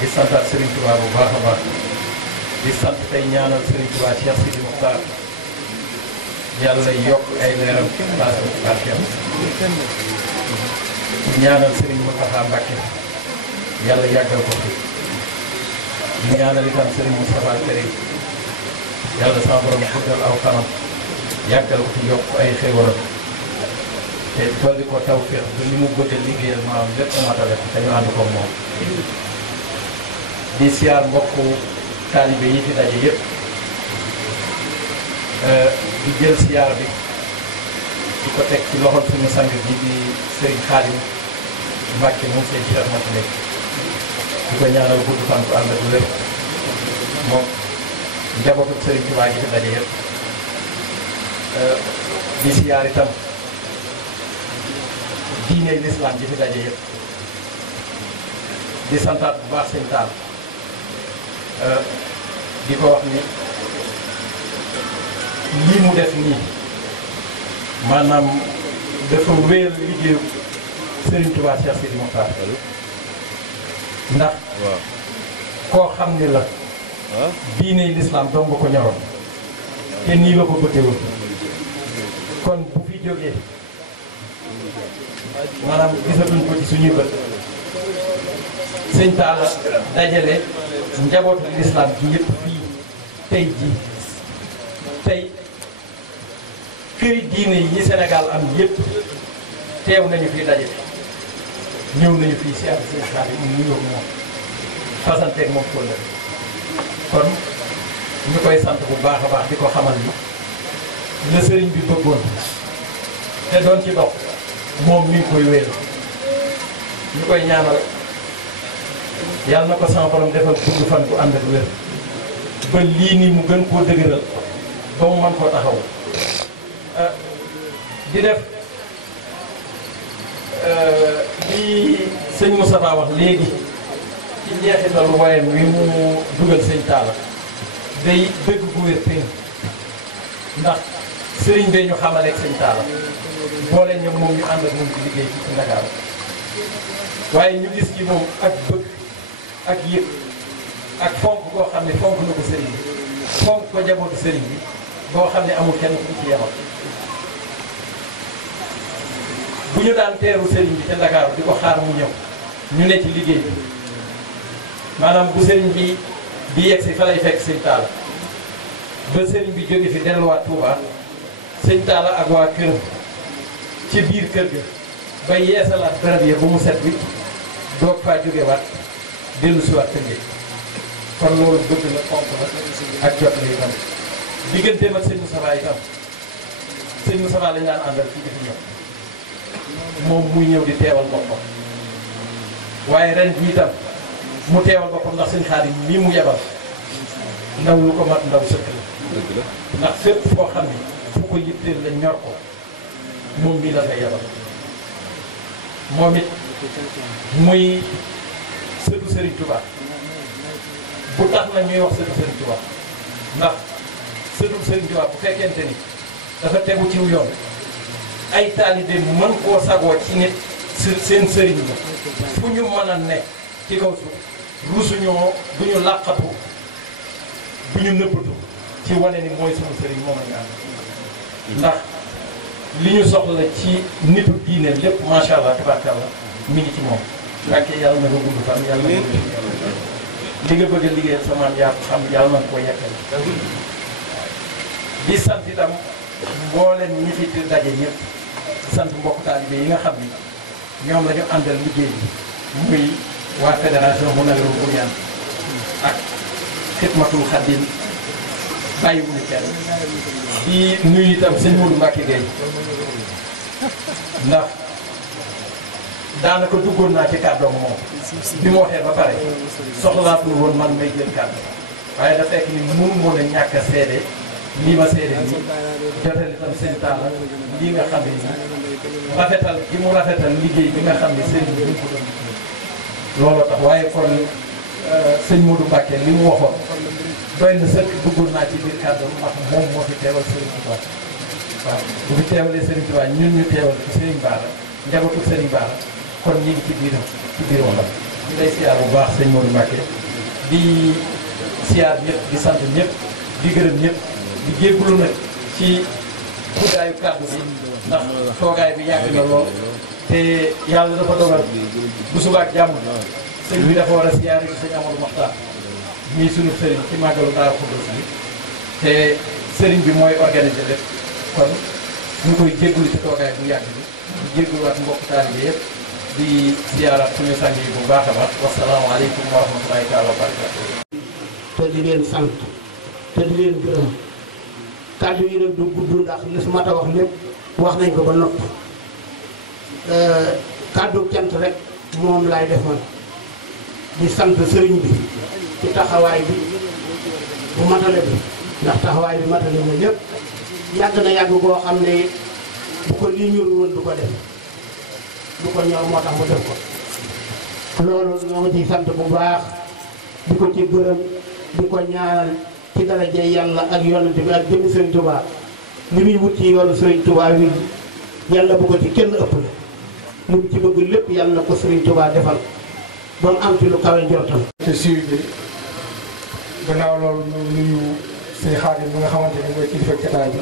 di santaat Serigne Touba bu baax a baax di sant tey ñaanal Serigne Touba Cheikh Sidi Mokhtar yàlla yokk ay leeram baasam ci barkeem ñaanal Serigne Moustapha Mbacké yàlla yàggal ko fi ñaanal itam Serigne Moustapha Karim yàlla sama borom guddal aw kanam yàggal ko fi yokk ay xéwalam te dolli ko tawfeex ba li mu bëgg a liggéeyal maam lépp matale te ñu ànd ko moom di siyaar mbokku taalibe yi fi daje yëpp di jël siyaar bi di ko teg ci loxol suñu sang bi di Serigne Khadim Mbacké moom seen ci ma nekk di ko ñaanal gudd fan ko ànd ak lépp moom njabootu Serigne Touba gi fi daje yëpp di siyaar itam diine l'islam ji fi daje yëpp di santaat bu baax sëñ Taal di ko wax ni lii mu def nii maanaam dafa wéyal liggéeyu Serigne Touba Cheikh Sidi Mokhtar ndax koo xam ni la diine l'islam dong nga ko ñoroon te nii la ko bëggewoon kon bu fi jógee maanaam gisatuñ ko ci suñuy bët sëñ Talla dajale njabootu l'islam ji yëpp fii tey jii tey këri diine yi Sénégal am yëpp teew nañu fii daje ñëw nañu fii si ak seen xaalis mu nuyoo moom fasanteeg moom kóllëre kon ñu koy sant bu baax a baax di ko xamal ni la sëriñ bi bëggoon te doon ci dox moom mi ngi koy wéer ñu koy ñaanal yàlla na ko sama borom defal gudd fan bu ànd ak wér ba lii nii mu gën koo dëgëral ba mu mën koo taxaw di def li sëñ Moustapha wax léegi ci njeexitalu wayam wi mu dugal sëñ Talla day dëgg gu wér péng ndax sëriñ bee ñu xamaleeg sëñ Talla boole ñoom moom ñu ànd ak moom ci liggéey ci Ndakaaru waaye ñu gis ci moom ak bëgg ak yëpp ak fonk koo xam ne fonk na ko sëriñ bi fonk ko jabootu sëriñ bi boo xam ne amul kenn ku ci yemal bu ñu daan teeru sëriñ bi ca Ndakaaru di ko xaar mu ñëw ñu ne ci liggéey bi maanaam bu sëriñ bi di yegg si fa lay fekk sëñ Talla ba sëriñ bi jóge fi delluwaat Touba sëñ Talla ak waa këram ci biir kër ga ba yeesalaat barab yi ba mu set bi doog faa jógewaat dellu siwaat tënge kon loolu bëgg la fonk la ak jot la itam digganteem ak sëñ Moustapha itam sëñ Moustapha lañ daan àndal fii di fi ñëw moom muy ñëw di teewal boppam waaye ren bi itam mu teewal boppam ndax sëñ Xaadim lii mu yebal ndaw lu ko mat ndaw sëkk la ndax fépp foo xam ne fu ko yitteel la ñor ko moom mii la nga yebal moom it muy sëtu Serigne Touba bu tax na ñuy wax sëtu Serigne Touba ndax sëtu Serigne Touba bu fekkente ni dafa tegu ciw yoon ay taalibe mën koo sagoo ci nit seen sëriñ la fu ñu mën a ne ci kaw suuf rusuñoo du ñu làqatu du ñu nëbbatu ci wane ni mooy sunu sëriñ moom la ñu ànd ndax li ñu soxla ci nitu diine lépp macha allah tabaarkalla mi ngi ci moom. Mbàkke yàlla na ko gudd fan yàlla na ko li nga bëgg a liggéeyal sa maam yaa ko xam yàlla na ko yekkal di sant itam mbooleen ñi fi daje ñëpp sant mbokk taalibe yi nga xam ni ñoom la ñu àndal liggéey bi muy waa fédération Munawwirul Bunyaan ak Xidmatul Xaadim bàyyiwuñu kenn di nuyu itam sëñ Modou Mbacke Gueye ndax daanaka duggoon naa ci kàddoom moom bi mu waxee ba pare soxlaatul woon man may jël kàddu waaye da fekk ni mënu moo a ñàkk a seede lii ma seede nii jotal itam sëñ Talla lii nga xam ne nii rafetal gi mu rafetal liggéey bi nga xam ne sëñ bi ñu ko doon looloo tax waaye kon sëñ Modou Mbacke li mu waxoon doy na sëkk duggoon naa ci biir kàddu ndax moom moo fi teewal sëriñ Touba waaw bu fi teewalee Serigne Touba ñun ñu teewal ci Serigne Bara njabootu Serigne Bara kon ñu ngi ci biiram ci biir waxam ñu lay siyaar bu baax sëñ Modou Mbacké di siyaar ñëpp di sant ñëpp di gërëm ñëpp di jéggulu nag ci guddaayu kàddu bi ndax toogaay bi yàgg na lool te yàlla dafa dogal bu subaak jàmm sëñ bi dafa war a siyaar ci sëñ Amadou Mokhtar ñii sunu sëriñ ci màggalu Daaru Xudoos bi te sëriñ bi mooy organiser lépp kon ñu koy jéggulu ci toogaay bu yàgg bi di jégguluwaat mbokk taalibe yëpp di siyaaraat suñu sang yi bu baax a baax wasalaamaaleykum wa rahmatulahi taala wa barakatu te di leen sant te di leen gërëm kàddu yi nag du gudd ndax li su mat a wax lépp wax nañ ko ba noppi kàddu cant rek moom laay def man di sant sëriñ bi ci taxawaay bi bu matale bi ndax taxawaay bi matale na lépp yàgg na yàgg boo xam ne bu ko lii ñur woon du ko def du ko ñor moo tax mu def ko loolu ñoo ngi ciy sant bu baax di ko ci gërëm di ko ñaanal ci daraja yàlla ak yonent bi ak jëmmi Sëriñ Tuubaa li muy wut ci yoonu Sëriñ Tuubaa wi yàlla bu ko ci kenn ëppale li mu ci bëgg lépp yàlla na ko Sëriñ Tuubaa defal ba mu am ci lu kawe njortam. te suivi bi gannaaw loolu ñu nuyu sëñ Xaadim mi nga xamante ne mooy kilifa jotaay bi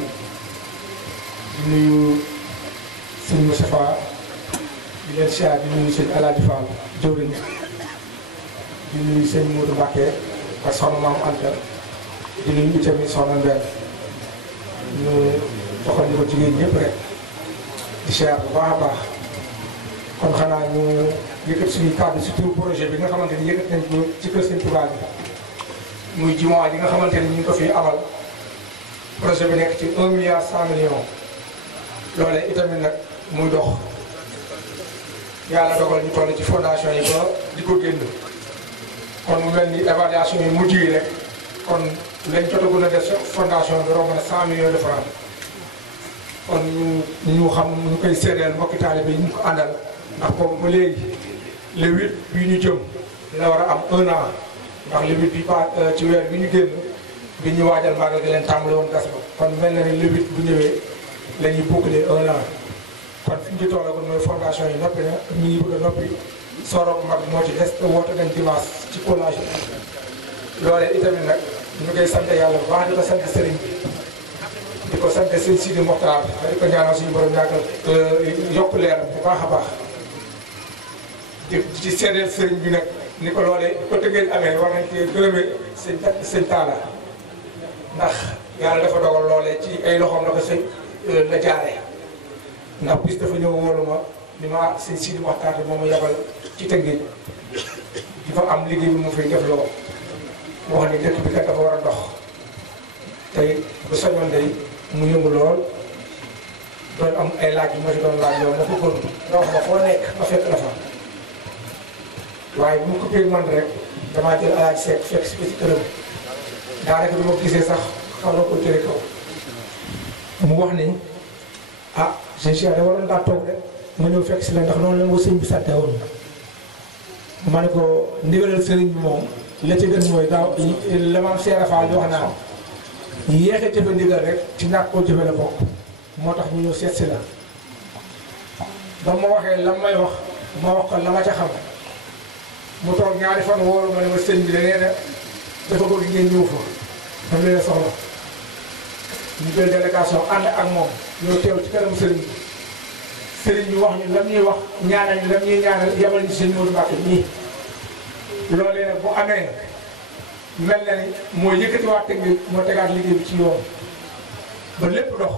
di nuyu sëñ Moustapha di leen siyaar di nuyu sëñ Alaaji Fall jëwriñ di nuyu sëñ Modou Mbacké ak soxna Maam Anta di nuyu itamit soxna Mbène ñu doxal ñu ko jigéen ñëpp rek di siyaar bu baax a baax kon xanaa ñu yëkkat suñuy kàddu si turu projet bi nga xamante ni yëkkat nañ ko ci kër Sëñ Tuubaa bi muy jumaa yi nga xamante ni ñu ngi ko fi amal projet bi nekk ci 1 milliard 100 millions loolee itamit nag muy dox yàlla dogal ñu toll ci fondation yi ba di ko génn kon mu mel ni évaluation yi mujj yi rek kon lañ jotagul a def fondation bi romb na 100 millions de francs kon ñu xam ñu koy séddale mbokki taalibe yi ñu ko àndal ndax boobu ba léegi le 8 bii ñu jëm dina war a am 1 an ndax le 8 bi ci weer bi ñu génn bi ñu waajal màggal gi leen tàmbali woon gas ba kon mel na ni le 8 bu ñëwee la ñuy boucler 1 an kon fi ñu ci tollagul mooy fondation yi noppi na ñu ngi bëgg a noppi soroog mag moo ci des te woote nañ dimanche ci collage loolee itamit nag ñu koy sant yàlla bu baax di ko sant sëriñ bi di ko sant sëñ Sidi Mokhtar di ko ñaanal suñu borom yàggal yokk leeram bu baax a baax di ci seedeel sëriñ bi nag ni ko loolee ko tëggee amee war nañ cee gërëmee sëñ Talla ndax yàlla dafa dogal loolee ci ay loxoom la ko sëñ la jaaree ndax bis dafa ñëw wóolu ma ni ma sëñ Sidi Mokhtar moom ma yabal ci tëggee di fa am liggéey bi mu fay def loo wax ni dëkk bi kat dafa war a dox tey bu soñoon day mu yëngu lool doon am ay laaj yu ma si doon laaj yow ma bëggoon nga wax ma foo nekk ma fekk la fa waaye bu mu ko man rek damaa jël alaaj seet fekk si ci këram daanaka bi ma gisee sax xaw na ko jëlee kaw mu wax ni ah sëñ Cheikh da waroon daa toog rek ma ñëw fekk si la ndax noonu la ma sëñ bi sàtte woon ma ne ko ndigalal sëriñ bi moom la ci gën mooy daaw la maam Cheikh Fall di wax naa yéex a jëfe ndigal rek ci ñàkk koo jëfe la bokk moo tax ñu ñëw seet si la ba ma waxee la may wax ma wax ko la ma ca xam mu toog ñaari fan wóoru ma ne ma sëñ bi da nee na dafa bëgg ngeen ñëw fa dam leen a soxla ñu jël délégation ànd ak moom ñoo teew ci kanam sëriñ bi wax ñu lam ñuy wax ñaanal ñu lam ñuy ñaanal yabal ñu sëñ Modou Mbacké nii loolee nag bu amee mel na ni moo yëkkatiwaat teg moo tegaat liggéey bi ci yoon ba lépp dox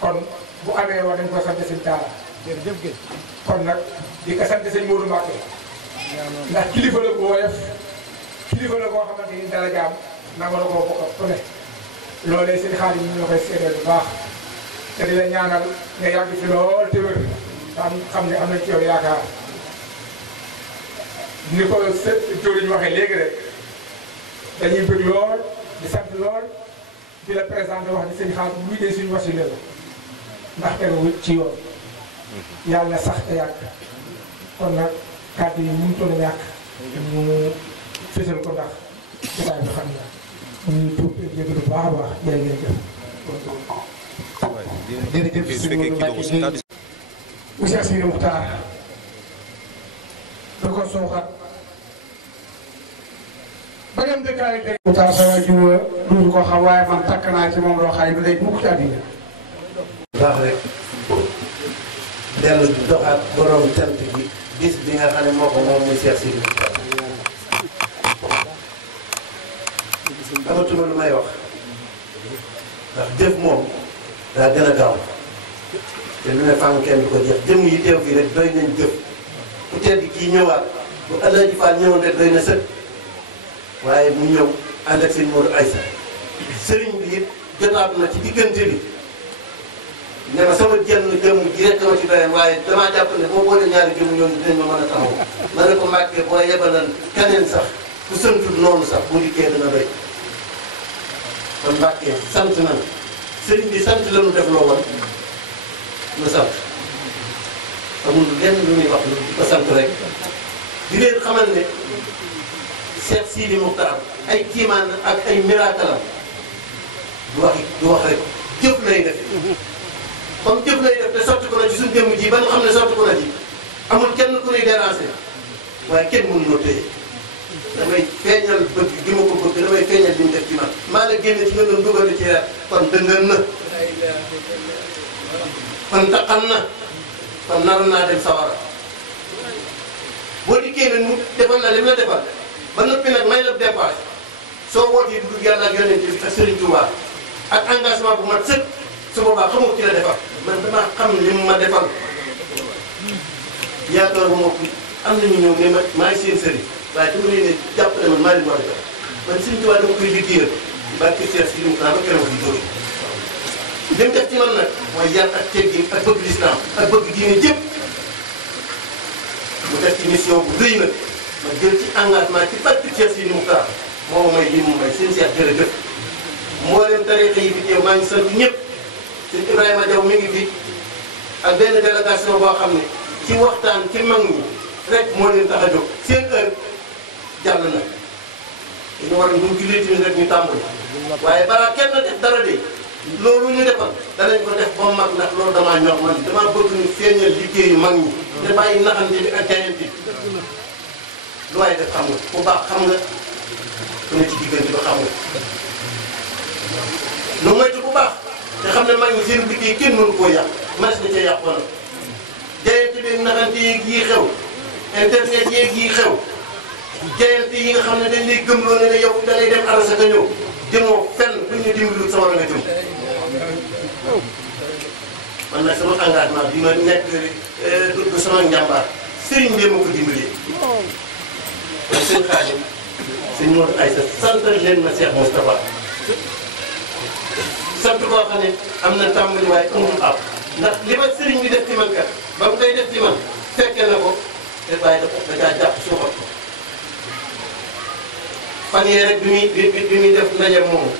kon bu amee wax dañ ko sant sëñ Talla kon nag di ko sant sëñ Modou Mbacké ndax kilifa la bu woyof kilifa la boo xamante ni dara jaam nanga la koo bokk ku ne loolee seen xaalis yi ñu koy seedeel bu baax te di la ñaanal nga yàgg fi lool te wér xam ne am nañ ci yow yaakaar ni ko jëriñ waxee léegi rek dañuy bëgg lool di sant lool di la présenté wax ni seen xaalis buy dee suñu wasile la ndax tegu ci yoon yàlla na sax te yàgg kon nag kàddu yi ñu toll ñàkk ñu fësal ko ndax jotaay bi xam na ñu tuub jégalu baax a baax jërë ngeen jëf jërëjëf sëñ Modou Mbacke bu Cheikh Sidi Muxtaar da ko sooxat ba ngeen dëkkaale tey Muxtaar sa waajur duñu ko xam waaye man takk naa ci moom loo xam ne du day mukk ci àddina baax rek dellu doxaat borom cant gi bis bi nga xam ne moo ko moom muy Cheikh Sidi Muxtaar amatuma lu may wax ndax jëf moom daa gën a gaaw te lu ne fànn kenn du ko jeex jëmm yi teew fii rek doy nañ jëf ku tedd kii ñëwaat bu Alaaji Fall ñëwoon rek doy na sët waaye mu ñëw ànd ak sëñ Modou Aïssa sëriñ bi it jotaat na ci diggante bi ne ma sama jëmm ji rek ma ci doyeen waaye damaa jàpp ne boo boole ñaari jëmm ñooñu dinañ ma mën a taxaw ma ne ko Mbàkke boo yebalal keneen sax ku santul noonu sax bu dikkee dina doy kon Mbàkke sant na sëriñ bi sant la ñu def loo woon lu sant amul lenn lu ñuy wax lu di ko sant rek di leen xamal ne Cheikh Sidi Muxtaar ay kiimaan ak ay miracle du wax rek jëf lay def comme jëf lay def te sotti ko na ci suñu jëmm ji ba nga xam ne sotti ko na ci amul kenn ku ñuy déranger waaye kenn mënu noo téye damay feeñal bëgg gi ma ko bëgg damay feeñal li mu def ci man maa la génne ci nga doon dugal ci reer kon dëngal na kon taqan na kon naroon naa dem sawara boo dikkee nag mu defal la li mu la defal ba noppi nag may la dépassé soo wootee dugg yàlla ak yonent bi ak Serigne Touba ak engagement bu mat sëkk su boobaa xamoo ci la defal man damaa xam li mu ma defal yaakaar bu mokk am nañu ñëw ne maa ngi seen sëriñ waaye dama leen ne jàppale man maa leen war a def man Serigne Touba dama koy liggéeyal barke Cheikh Sidi Muxtaar ba keroog di jóge li mu def ci man nag mooy yar ak teggin ak bëgg lislaam ak bëgg diine jëpp mu def ci mission bu rëy nag ma jël ci engagement ci barke Cheikh Sidi Muxtaar moo may lii mu may seen Cheikh jërëjëf mboolem tariixa yi fi teew maa ngi sant ñëpp sëñ Ibrahima Diaw mi ngi fi ak benn délégation boo xam ne ci waxtaan ci mag ñi rek moo leen tax a jóg seen heure jàll na dañu war a ñu jullee tamit rek ñu tàmbali waaye balaa kenn def dara de loolu ñu defal danañ ko def ba mag ndax loolu damaa ñor man damaa bëgg ñu feeñal liggéeyu mag ñi te bàyyi naxante bi ak jayante bi lu waaye def xam nga ku baax xam nga ku ne ci diggante ba xam nga lu moytu bu baax te xam ne mag ñi seen liggéey kenn mënu koo yàq mas na cee yàqoon jayante bi naxante yeeg yii xew internet yeeg yii xew jayante yi nga xam ne dañ lay gëmloo ne yow da ngay dem arasa nga ñëw demoo fenn buñ ñu dimbalu sama la nga jëm man nag sama engagement bi ma nekk du sama njàmbaar sëriñ bi ma ko dimbalee kon sëñ Xaadim sëñ Modou Aïssa sant leen ma Cheikh Moustapha sant boo xam ne am na tàmbali waaye amul ab ndax li ma sëriñ bi def ci man kat ba mu koy def ci man fekke na ko te bàyyi da caa jàpp suuxat ko fan yee rek bi muy def ndaje moomu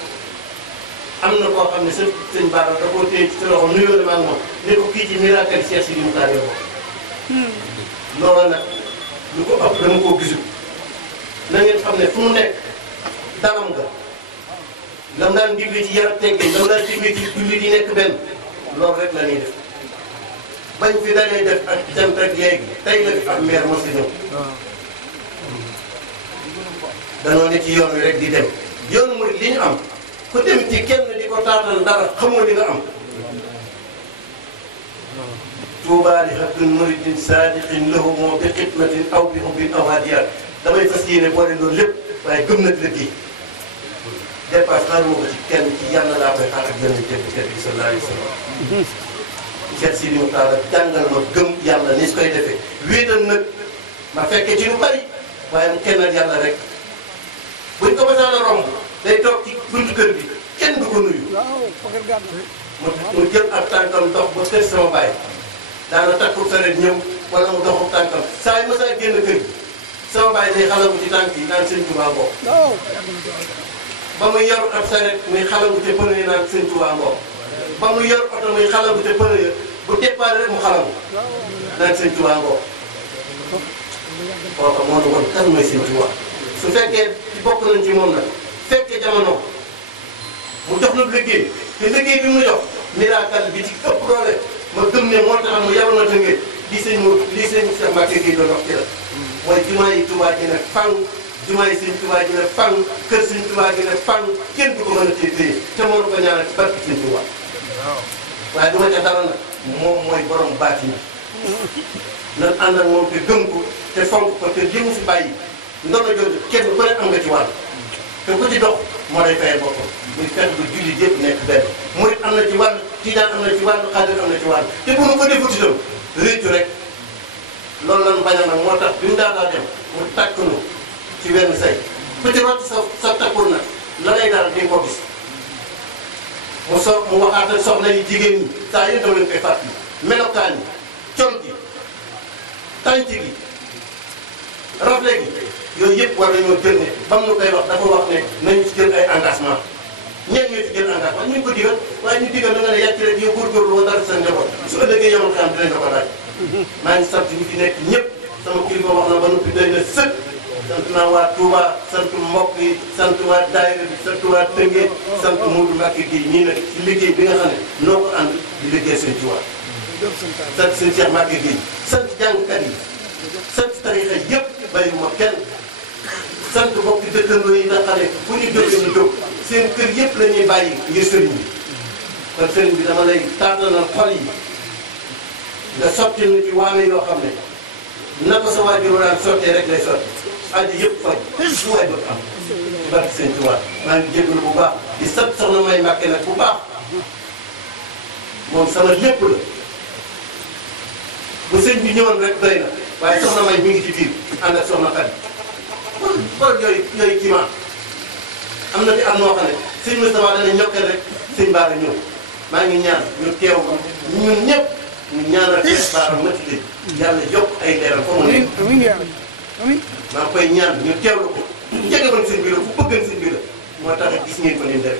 am na koo xam ne sëñ Bara da koo téye ci sa loxo nuyoo la ma ak moom ne ko kii ci miracle Cheikh Sidi Muxtaar yow loolu nag lu ko ëpp dama koo gisul na ngeen xam ne fu mu nekk daram nga lam daan digle ci yar teggee lam daan digle ci jullit yi nekk benn loolu rek la ñuy def bañ fi dalee def ak cant rek léegi tey la fi am maire moo si ñëw danoo ne ci yoon wi rek di dem yoonu murid li ñu am ku dem ci kenn di ko taatal dara xamoo li nga am tuubaa li abdin muridin saadiqin lahu moo bi xidmatin aw bi hubbin aw hadiyaat damay fas yéene boole loolu lépp waaye gëm na dëgg yi dépasse xaar moo ko ci kenn ci yàlla laa koy xaar ak gën a jënd kër bi sallallahu alayhi wa sallam Cheikh Sidi Muxtaar jàngal ma gëm yàlla ni su koy defee wéetal nag ma fekke ci lu bari waaye mu kennal yàlla rek buñ ko mësaan a romb day toog ci buntu kër bi kenn du ko nuyu mu jël ab tànkam dox ba kër sama baay daana takku saret ñëw wala mu doxu tànkam saa yu mësaa génn kër gi sama baay day xalamu ci tànk yi naan sëñ Tuubaa ngoo ba muy yor ab saret muy xalamu te pëne yi naan sëñ Tuubaa ngoo ba muy yor oto muy xalamu te pëne ya bu départ rek mu xalamu naan sëñ Tuubaa ngoo kooka moo nu woon kan mooy sëñ Tuubaa su fekkee ci bokk nañ ci moom nag fekkee jamono mu jox na liggéey te liggéey bi mu jox miracle bi ci ëpp doole ma gëm ne moo tax mu yabal na Tëngéej li sëñ Cheikh Mbacke Gueye doon wax ci la mooy jumaa yi Touba ji ne fang jumaa yi sëñ Touba ji ne fang kër sëñ Touba ji ne fang kenn du ko mën a téye te moo ko ñaanal ci barke sëñ Touba waaye du ma ca dara nag moom mooy borom baati yi nan ànd ak moom te gëm ko te fonk ko te li mu fi bàyyi ndono jooju kenn ku ne am nga ci wàll te ku ci dox moo lay fayal boppam muy fexe ba jullit yëpp nekk benn murit am na ci wàll tijaan am na ci wàll xaadir am na ci wàll te bu nu ko defut itam réccu rek loolu lañu bañ a nag moo tax bi mu daataa dem mu takk nu ci wenn say ku ci rocc sa takkul nag la lay daal di ko gis mu waxaatal soxna yi jigéen ñi saa yéen dama leen koy fàttali melokaan yi col gi tànc gi rafle gi yooyu yëpp war nañoo jël ne ba mu nu koy wax dafa wax ne nañu ci jël ay engagement ñeen ñoo ci jël engagement ñu ngi ko digal waaye ñu digal na nga ne yàcc rek yow góorgóorlu woon dara sa njaboot su ëllëgee yamal xam dinañ la ko laaj maa ngi sant ñi fi nekk ñëpp sama kilifa wax na ba noppi doy na sëkk sant naa waa Touba sant mbokk yi sant waa daayira bi sant waa Tëngéej sant Modou Mbacke Gueye ñii nag ci liggéey bi nga xam ne noo ko ànd di liggéey seen Touba sant seen Cheikh Mbacke Gueye sant jàngkat yi sant tarixa yëpp bàyyiwuma kenn sant mbokki dëkkandoo yi nga xam ne fu ñu jógee ñu jóg seen kër yëpp la ñuy bàyyi ngir sëriñ bi kon sëriñ bi dama lay tànnal xol yi nga sotti nu ci waame yoo xam ne na ko sa waajur daan sottee rek lay sotti aji yëpp faj su waay bëgg am ci barke sëñ Tuubaa maa ngi jégalu bu baax di sant soxna May Mbàkke nag bu baax moom sama lépp la bu sëñ bi ñëwoon rek doy na waaye soxna May mi ngi ci biir ànd ak soxna Xadi kon yooyu kii ma am na fi am noo xam ne sëñ Moustapha dana ñokkee rek sëñ Bara ñëw maa ngi ñaan ñu teew ko ñun ñëpp ñu ñaanal Cheikh Bara Matilé yàlla yokk ay leeral fa mu nekk maa ngi koy ñaan ñu teewlu ko jege woon sëñ bi la fu bëggan sëñ bi la moo tax gis ngeen ko ni def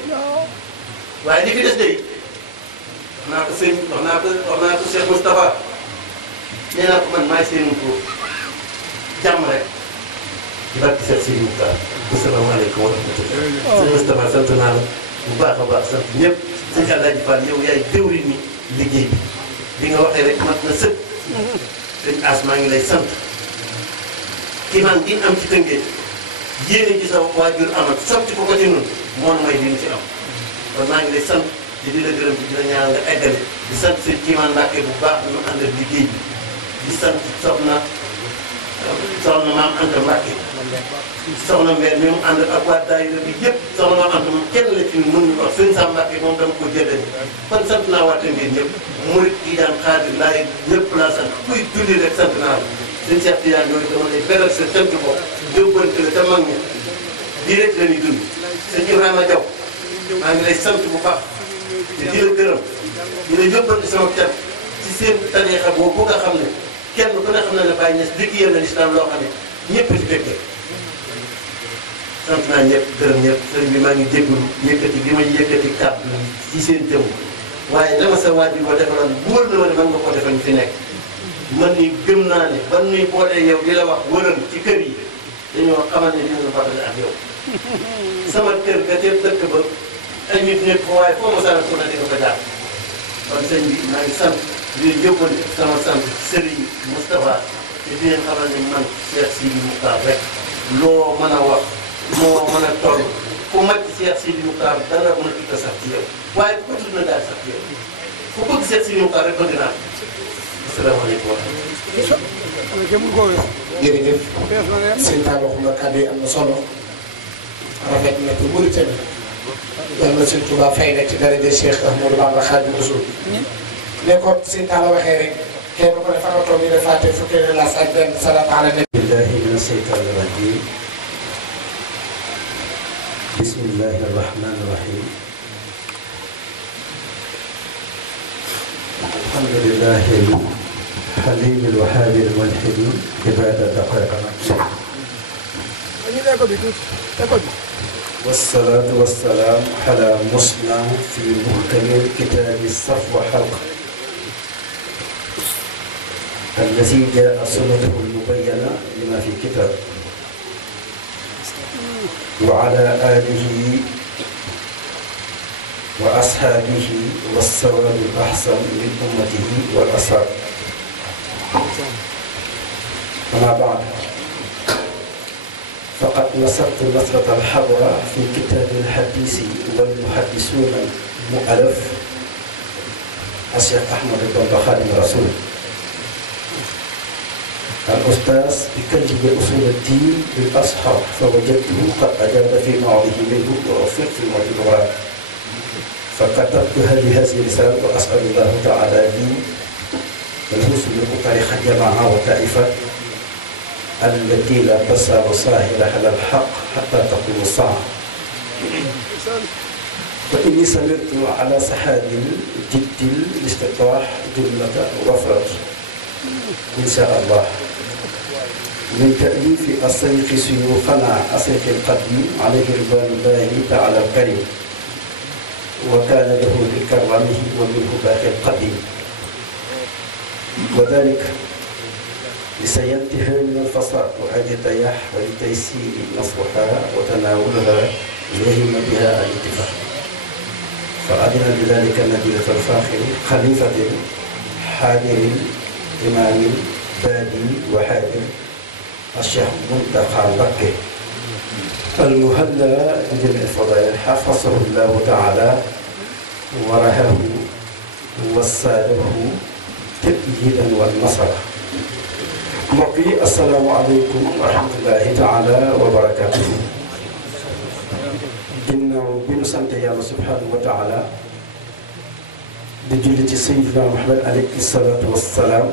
waaye li fi des day wax naa ko sëñ wax naa ko Cheikh Moustapha nee naa ko man maay seen ko jàmm rek di barke Cheikh Sidi Moukhtar asalaamaaleykum wa rahmatulah sëñ Moustapha sant naa la bu baax a baax sant ñëpp sëñ Alaaji Fall yow yaay déwri ni liggéey bi nga waxee rek mat na sëkk sëñ As maa ngi lay sant ki man gi am ci Tëngéej yéene ci sa waajur amal sotti ko ko ci nun moom mooy li ñu ci am kon maa ngi lay sant di la gërëm di la ñaan nga eggale di sant sëñ Kiimaan Mbàkke bu baax ñu àndal liggéey bi di sant soxna maam Anta Mbàkke soxna Mbène mi mu ànd ak waa daayira bi yëpp soxna maam Anta moom kenn la ci ñun mën ñu ko sëñ Sam Mbàkke moom dama ko jëndee kon sant naa waa Tëngéej ñëpp murit yi daan xaadir laay ñëpp laa sant kuy julli rek sant naa la sëñ Cheikh Tidiane yooyu dama lay beral sa sant ko jóbbante la te mag ñi lii rek la ñuy dund sëñ Ibrahima Diaw maa ngi lay sant bu baax te di la gërëm di la yóbbante sama cat ci seen tariixa boobu nga xam ne kenn ku ne xam na ne Baye Niass liggéeyal na lislaam loo xam ne ñëpp ci fekkee sant naa ñëpp gërëm ñëpp sëriñ bi maa ngi jégalu yëkkati bi ma yëkkati kàddu ci seen jëmm waaye dama sa waajur ba defaloon wóor na ma ne man nga ko defal ñu fi nekk man ni gëm naa ne ban nuy boolee yow di la wax wëral ci kër yi dañoo xamal ne dinañu batale ak yow sama kër ga te dëkk ba ay nit nekk ko waaye foo ma sara ko na di ko fa jaar kon sëñ bi maa ngi sant di leen yóbbante sama sant Serigne Moustapha te di leen xamal ne man Cheikh Sidi Moukhtar rek loo mën a wax moo mën a toll ku màcc Cheikh Sidi Moukhtar dara mën a tudd sax ci yow waaye ku ko tudd na daal sax ci yow ku bëgg Cheikh Sidi Moukhtar rek bëgg naa ko. asalaamaaleykum wa rahmatulah. jërëjëf sëñ Talla waxuma kàddu yi am na solo rafet na ci mbir tamit yal na sëñ Touba fay na ci daraja Cheikh Ahmadou Bamba Khadimu Rasul ne ko sëñ Talla waxee rek kenn ku ne fa nga toog ñu def fàtte fukki relaas ak benn salaatu ala nabi. billahi mina shaytaani rajim bismillahi rahmani rahim alhamdulillahi حليم الوهاب الملحد عباد دقائق والصلاة والسلام على مصنع في محكم الكتاب الصفو حلقة الذي جاء سنته المبينة لما في الكتاب وعلى آله وأصحابه والسواد الأحسن من أمته والأصحاب. أما بعد، فقد نصرت نصرة الحضرة في كتاب الحديث والمحدثون المؤلف الشيخ أحمد بن خادم الرسول الأستاذ بكتب أصول الدين بالأصحاب، فوجدته قد أجاب في موعظه منه ووفق في موعظ الغراب، فكتبت هذه الرسالة وأسأل الله تعالى لي الحسن بطريق الجماعة والطائفة التي لا تسار ساهرة على الحق حتى تقوم الساعة. فإني سمرت على سحاب جد الاستطاح جملة وفرت إن شاء الله من تأليف السيق سيوفنا السيق القديم عليه رضوان الله تعالى الكريم، وكان له بكرمه ومنه باقي القديم، وذلك لسينتهي من الفساد وأجتياح ولتيسير نصرها وتناولها ليهم بها الاتفاق. فأذن بذلك النبيلة الفاخر خليفة حاضر إمام بادي وحاضر الشيخ منتقى مكة المهلى بجميع الفضائل، حفظه الله تعالى ورهاه وساده تأييدا والنصر. mbokk yi asalaamaaleykum wa rahmatullahi taala wa barakaatuhu. ginnaaw bi nu sant yàlla subhanahu wa taala di julli ci sayyidina Muhammad alayhi salaatu wassalaam,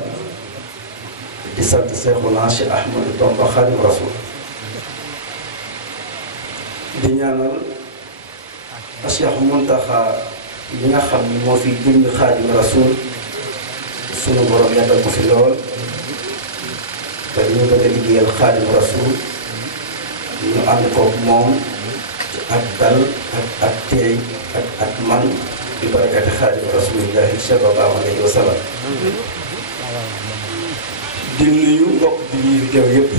di sant Seexuna Cheikh Ahmadou Bamba Xaadimu Rasuul, di ñaanal Cheikh Muntaxa mi nga xam ni moo fi jëmmi Xaadimu Rasuul sunu borom yàggal ko fi lool te ñu bëgg a liggéeyal Xaadimu Rasuul ñu ànd koog moom ak dal ak teey ak man di barakati Xaadimu Rasuulillahi sallallahu alayhi wa sallam. di nuyu mbokk bi ñuy fi teew yëpp,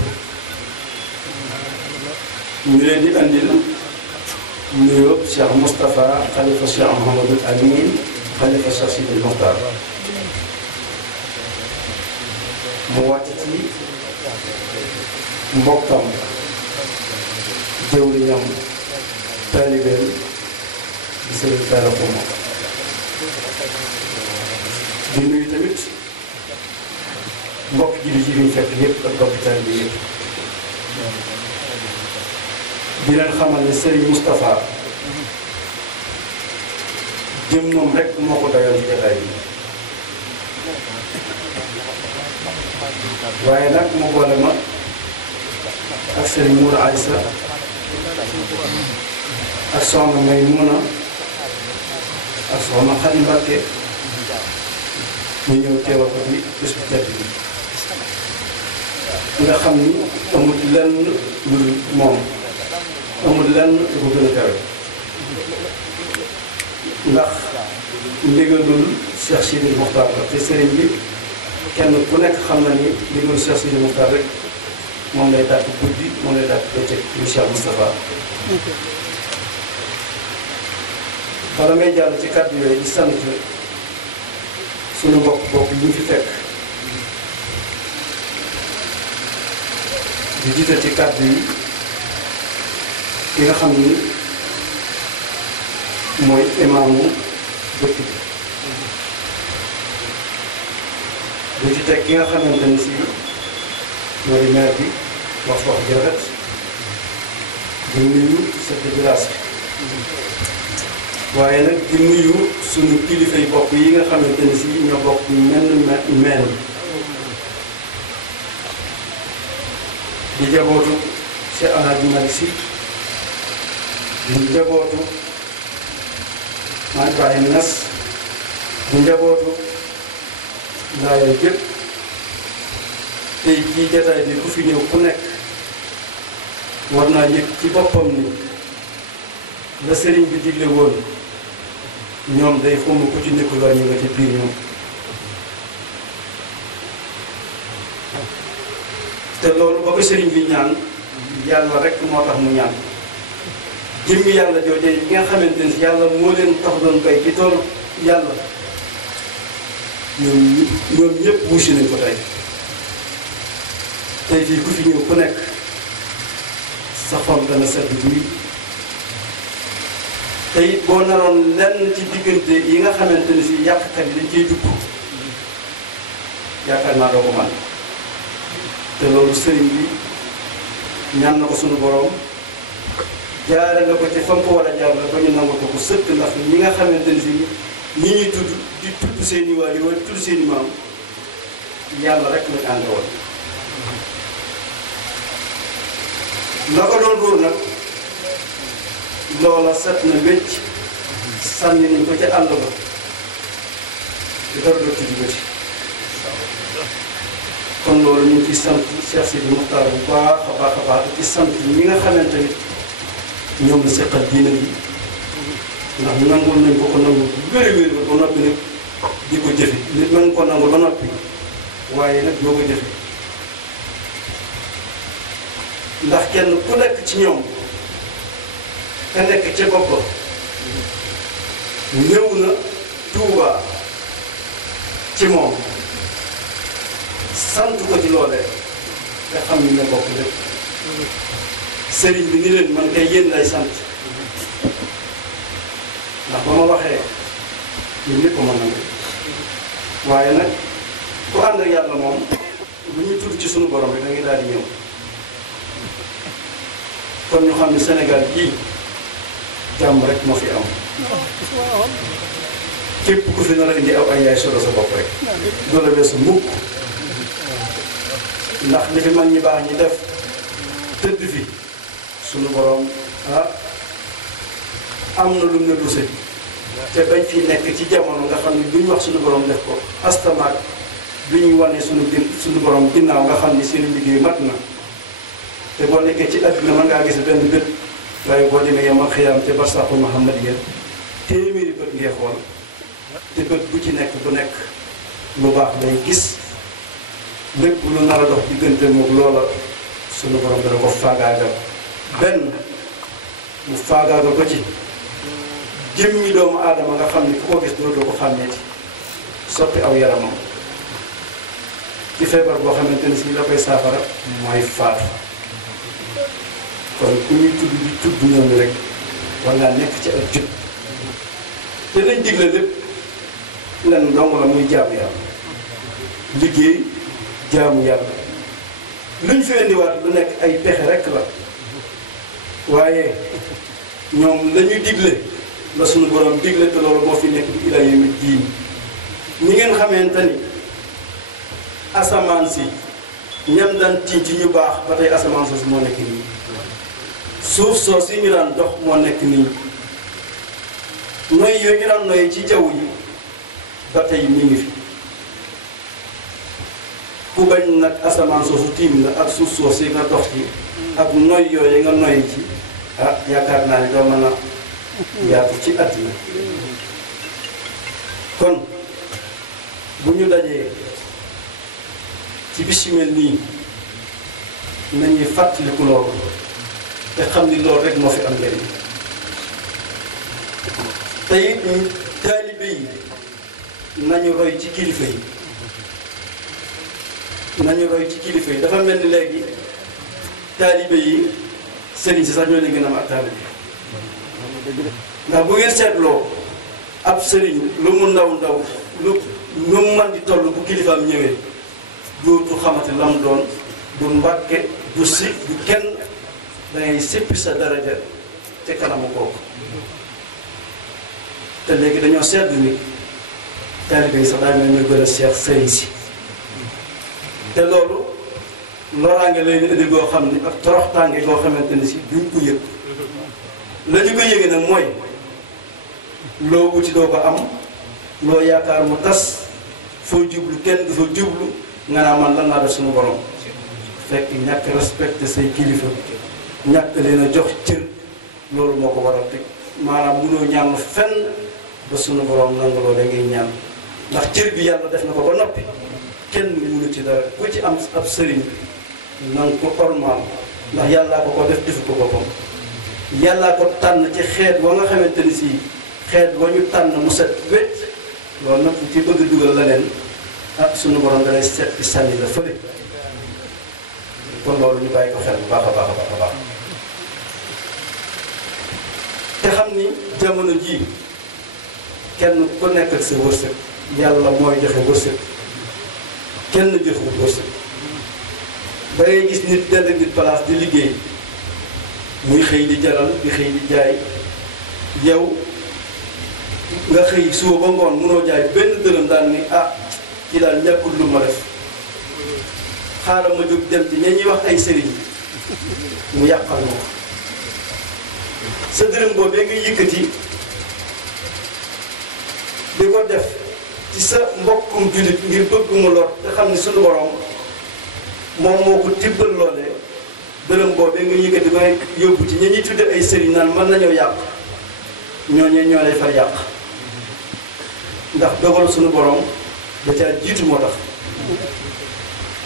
ñu leen di andil nuyoo Cheikh Moustapha xalifa Cheikh Mouhamadul Amin xalifa Cheikh Sidil Mokhtar mu wàcc ci mbokkam jëwriñam taalibeem di Sëriñ Talla Xuma. di nuyu tamit mbokk ji bi ci biir fekk yëpp ak mbokk taalibe yëpp. di leen xamal ne Serigne Moustapha jëm moom rek moo ko dayoon ci jotaay bi, waaye nag mu boole ma ak Serigne Moura Aïssa ak soxna May Muna ak soxna Xadi Mbàkke ñu ñëw teewal ko ci bés bu tedd bi nga xam ni amul lenn lu moom, amul lenn lu ko gën a kawe, ndax ndigalul Cheikh Sidil Mokhtar la te sëriñ bi kenn ku nekk xam na ni ndigalul Cheikh Sidil Mokhtar rek moom lay tàkk guddi, moom lay tàkk bëccëg mu Cheikh Moustapha. bala may jàll ci kàddu yooyu di sant suñu mbokk yi ñu fi fekk, di jiital ci kàddu yi ki nga xam ni mooy imaamu dëkk bi, di ci teg ki nga xamante ni si mooy maire bi wax ji rafet, di nuyu chef de village waaye nag di nuyu suñu kilifa yi bopp yi nga xamante ni si ñoo bokk mel di jabootu Cheikh Alhaji Malick Sy, di njabootu Maam Ibrahima Niass, di njabootu Laayeen gépp. tey jii jataay bi ku fi ñëw ku nekk war naa yëg ci boppam ni la sëriñ bi digle woon ñoom day xamu ku ci nekkul waa ñu nga ci biir ñoom. te loolu ba ko sëriñ bi ñaan yàlla rek moo tax mu ñaan jëmmi yàlla joojee yi nga xamante ni yàlla moo leen tax doon bay ci toolu yàlla ñoom ñëpp wuusi nañ ko tey fii ku fi ñëw ku nekk sa xol dana sedd guy te it boo naroon lenn ci diggante yi nga xamante ni si yàqkat yi dañ ciy dugg yaakaar naa doo ko man te loolu sëriñ bi ñaan na ko sunu borom jaare nga ko ci fa mu ko war a jaar la ba ñu nangu ko sëkk ndax ñi nga xamante ni si ñi ñuy tudd di tudd seen i waajur wala tudd seen i maam yàlla rek lañ ànd woon la ko doon ruur nag loola set na wécc sànni nañ ko ca àll ba di dara doo tudd bëti kon loolu ñu ngi ciy sant Cheikh Sidi Muxtaar bu baax a baax a baax ci sant ñi nga xamante ni ñoom la seqal diina bi ndax nangul nañ ko nangul wér-wér ba noppi nag di ko jëfe nit mën ko nangul ba noppi waaye nag doo ko jëfe ndax kenn ku nekk ci ñoom ka nekk ca bopp ñëw na Tuuba ci moom sant ko ci loolee nga xam ni ne bokk lépp sëriñ bi ni leen man kay yéen lay sant ndax ba ma waxee ñun ñëpp mën na waaye nag ku ànd ak yàlla moom lu ñu tudd ci sunu borom rek da ngay daal di ñëw kon ñu xam ne Sénégal gii jàmm rek moo fi am képp ku fi nar a indi aw ay yaay solo sa bopp rek doo la weesu mukk ndax li fi mag ñi baax ñi def tëdd fi sunu borom am na lu mu ne duse te bañ fi nekk ci jamono nga xam ne duñ wax sunu borom def ko astamaak bi ñuy wane sunu borom ginnaaw nga xam ni seen liggéey mat na te boo nekkee ci àdduna mën ngaa gis benn bët waaye boo demee yow ma xiyaam te barsaqu Muhammad yéen téeméeri bët ngay xool te bët bu ci nekk bu nekk lu baax day gis lépp lu nar a dox diggante moom loola sunu borom dana ko faagaagal benn mu faagaagal ko ci jëmmi doomu aadama nga xam ni ku ko gis dootoo ko xàmmeeti soppi aw yaramam ci feebar boo xamante ne si la koy saafara mooy faatu kon ku ñuy tudd di tudd ñooñu rek war ngaa nekk ci ak jub te lañ digle lépp lenn dong la muy jaamu yàlla liggéey jaamu yàlla luñ fi indiwaat lu nekk ay pexe rek la waaye ñoom la ñuy digle la suñu borom digle te loolu moo fi nekk bi ilaa yawmi diin ñi ngeen xamante ni asamaan si ñam daan tiiñ ci ñu baax ba tey asamaan soosu moo nekk nii suuf soos yi ñu daan dox moo nekk nii noy yooyu ñu daan noy ci jaww yi ba tey mi ngi fi ku bañ nag asamaan soosu tiim la ak suuf soos yi nga dox ci ak noy yooyu nga noy ci yaakaar naa ne doo mën a yaatu ci àddina kon bu ñu dajee ci bis yu mel nii nañuy fàttaliku loolu te xam ni loolu rek moo fi am njëriñ te it taalibe yi nañu roy ci kilifa yi dafa mel ni léegi taalibe yi sëriñ si sax ñoo leen gën a am ak taalibe ndax bu ngeen seetloo ab sëriñ lu mu ndaw lu mu man di toll bu kilifaam ñëwee dootu xamante lam doon du mbàkke du si du kenn da ngay séppi sa daraja te kanamu kooku te léegi dañoo seetlu ni taalibe yi sax daa mel ñu gën a seex sëriñ si te loolu loraange lay indi goo xam ni ak toroxtaange goo xamante ni si duñ ko yëg la ñu ko yëgee nag mooy loo wuti doo ko am loo yaakaar mu tas foo jublu kenn du fa jublu nga naa man lan naa def suñu borom fekk ñàkk respecté say kilifa ñàkk leen a jox cër loolu moo ko waral teg maanaam mënoo ñaan fenn ba suñu borom nangu loolu da ngay ñaan ndax cër bi yàlla def na ko ba noppi kenn mënu ci dara ku ci am ab sëriñ nanga ko ormaal ndax yàllaa ko def defu ko boppam yàllaa ko tànn ci xeet wa nga xamante ni si xeet wa ñu tànn mu set wécc loolu nag ci bëgg a dugal la leen ak sunu borom da lay set bi sànni la fële kon loolu ñu bàyyi ko xel bu baax a baax a baax a baax te xam ni jamono jii kenn ku nekk ak sa wërsëg yàlla mooy joxe wërsëg kenn joxewul wërsëg da ngay gis nit dend ak nit place di liggéey muy xëy di jaral di xëy di jaay yow nga xëy suba ba ngoon mënoo jaay benn dërëm daal ni ah ci daal ñàkkul lu ma def xaaral ma jóg dem ci ña ñuy wax ay sëriñ mu yàqal ma ko sa dërëm boobee nga yëkkati di ko def ci sa mbokkum jullit ngir bëgg mu lor te xam ni suñu borom moom moo ko tibbal loolee dërëm boobee nga yëkkati ba yóbbu ci ña ñuy tudde ay sëriñ naan mën nañoo yàq ñooñee ñoo lay far yàq ndax dogal suñu borom da caa jiitu moo tax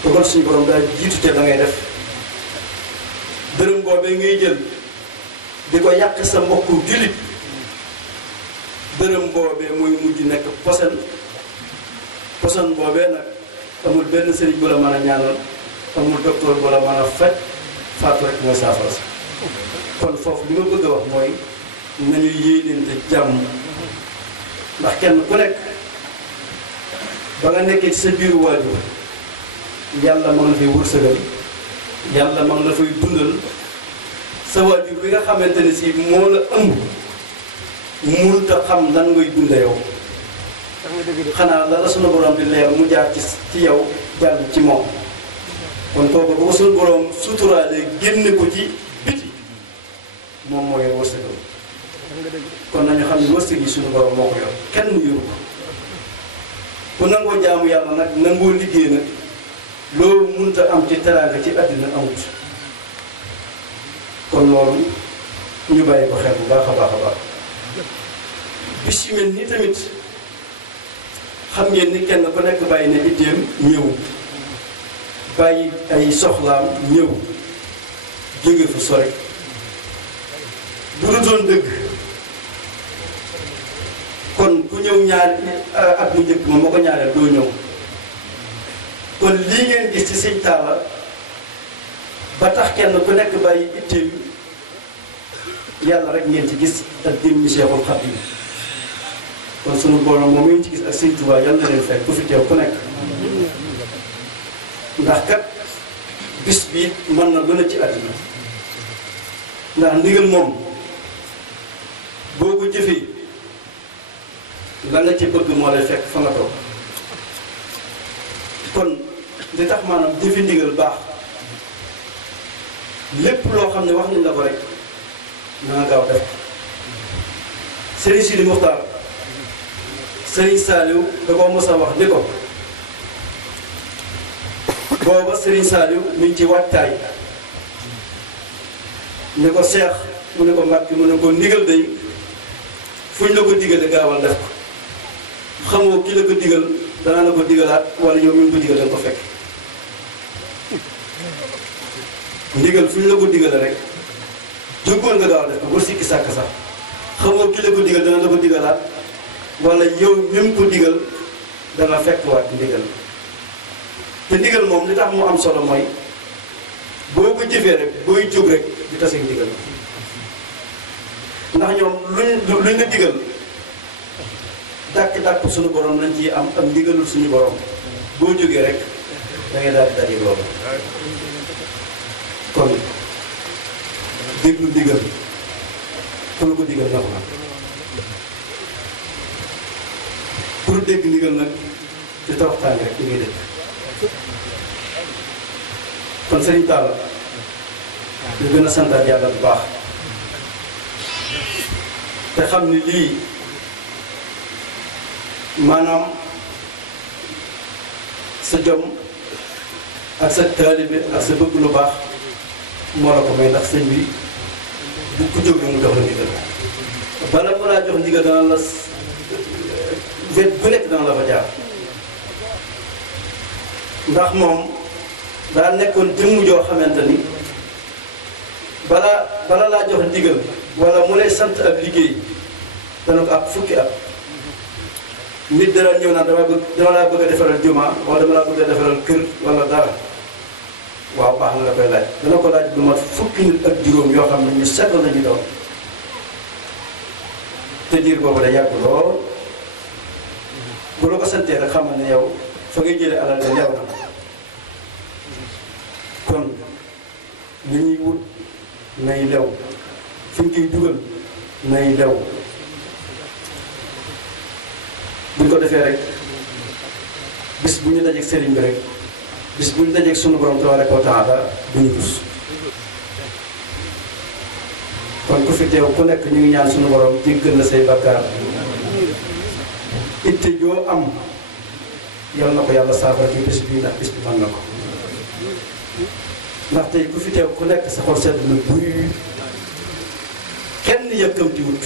dogal suñu borom daa jiitu te da ngay def dërëm boobee ngay jël di ko yàq sa mbokku jullit dërëm boobee muy mujj nekk posen boobee nag amul benn sëriñ bu la mën a ñaanal amul docteur bu la mën a faj faatu rek mooy saafara si kon foofu li ma bëgg a wax mooy nañu yéeneente jàmm ndax kenn ku nekk ba nga nekkee ci sa biiru waajur yàlla ma nga fay wërsëgal yàlla ma nga la fay dundal sa waajur bi nga xamante ne si moo la ëmb mënut a xam lan ngay dunde yow xanaa la la sunu borom di leer mu jaar ci yow jàll ci moom kon kooku bu ko sunu borom suturaale génne ko ci biti moom moo yor wërsëgal kon nañu xam ne wërsëg yi sunu borom moo ko yor kenn mu yoru ko ku nangoo jaamu yàlla nag nangoo liggéey nag loolu mënut a am ci teraanga ci àddina amut kon loolu ñu bàyyi ko xel bu baax a baax a baax bis yu mel nii tamit xam ngeen ni kenn ku nekk bàyyi ne itteem ñëw bàyyi ay soxlaam ñëw jóge fu sori bu du doon dëgg kon ku ñëw ñaar at mu njëkk ma moo ko ñaareel doo ñëw kon lii ngeen gis ci sëñ Talla ba tax kenn ku nekk bàyyi itteem yàlla rek ngeen ci gis ak jëmmi Seexul Xadiim kon sunu borom moom ngeen ci gis ak sëñ Tuubaa yàlla na leen fekk ku fi teew ku nekk ndax kat bis bi mën na lu ne ci àddina ndax ndigal moom boo ko jëfee la nga ci bëgg moo lay fekk fa nga toog kon li tax maanaam jëfi ndigal baax lépp loo xam ne wax nañ la ko rek na nga gaaw def Serigne Sidi Muxtaar Serigne Saliou da ko mos a wax ni ko booba Serigne Saliou mi ngi ci waajtaay ni ko Seex mu ne ko Mbàkke mu ne ko ndigal day fuñ la ko digale gaawal def ko xamoo ki la ko digal danaa la ko digalaat wala yow mi ngi ko digal danga ko fekk ndigal fuñ la ko digale rek jógoon nga gaaw def ko ba sikki sàkk sax xamoo ki la ko digal dana la ko digalaat wala yow mi ngi ko digal dana fekk waat ndigal te ndigal moom li tax mu am solo mooy boo ko jëfee rek booy jóg rek di tase ndigal ndax ñoom luñ la digal dàkk suñu borom lañ ciy am ndigalul suñu borom boo jógee rek da ngay daal di daje loolu kon déglu ndigal ku la ko digal ñor na pour dégg ndigal nag ci toroxtaan rek li ngay dégg kon Serigne Talla ñu gën a santaat yàlla bu baax te xam ni lii maanaam sa jom ak sa taalibe ak sa bëgg lu baax moo la ko may ndax sëñ bi bu ko jóg mu jox la ndigal bala mu laa jox ndigal dana la wet bu nekk dana la fa jaar ndax moom daa nekkoon jëmm joo xamante ni bala laa jox ndigal wala mu lay sant ak liggéey dana ko ak fukki at nit dara ñëw naan dama laa bëgg a defaral juma wala dama laa bëgg a defaral kër wala dara waaw baax na la koy laaj dana ko laaj lu mat fukki nit ak juróom yoo xam ne ñu seetlu nañu doon te diir boobu da yàgg lool bu la ko santee rek xamal ne yow fa ngay jëlee alal da leew na kon li ñuy wut nay lew fi ñu koy dugal nay lew buñ ko defee rek bis bu ñu dajeeg sëriñ bi rek bis bu ñu dajeeg sunu borom tabaraka wa taala du ñu rus kon ku fi teew ku nekk ñu ngi ñaan sunu borom jéggal la say bakkaar itte joo am yal na ko yàlla saafara ci bis bii ndax bis bi mën na ko ndax tey ku fi teew ku nekk sa xol sedd na buy kenn yëkkamti wut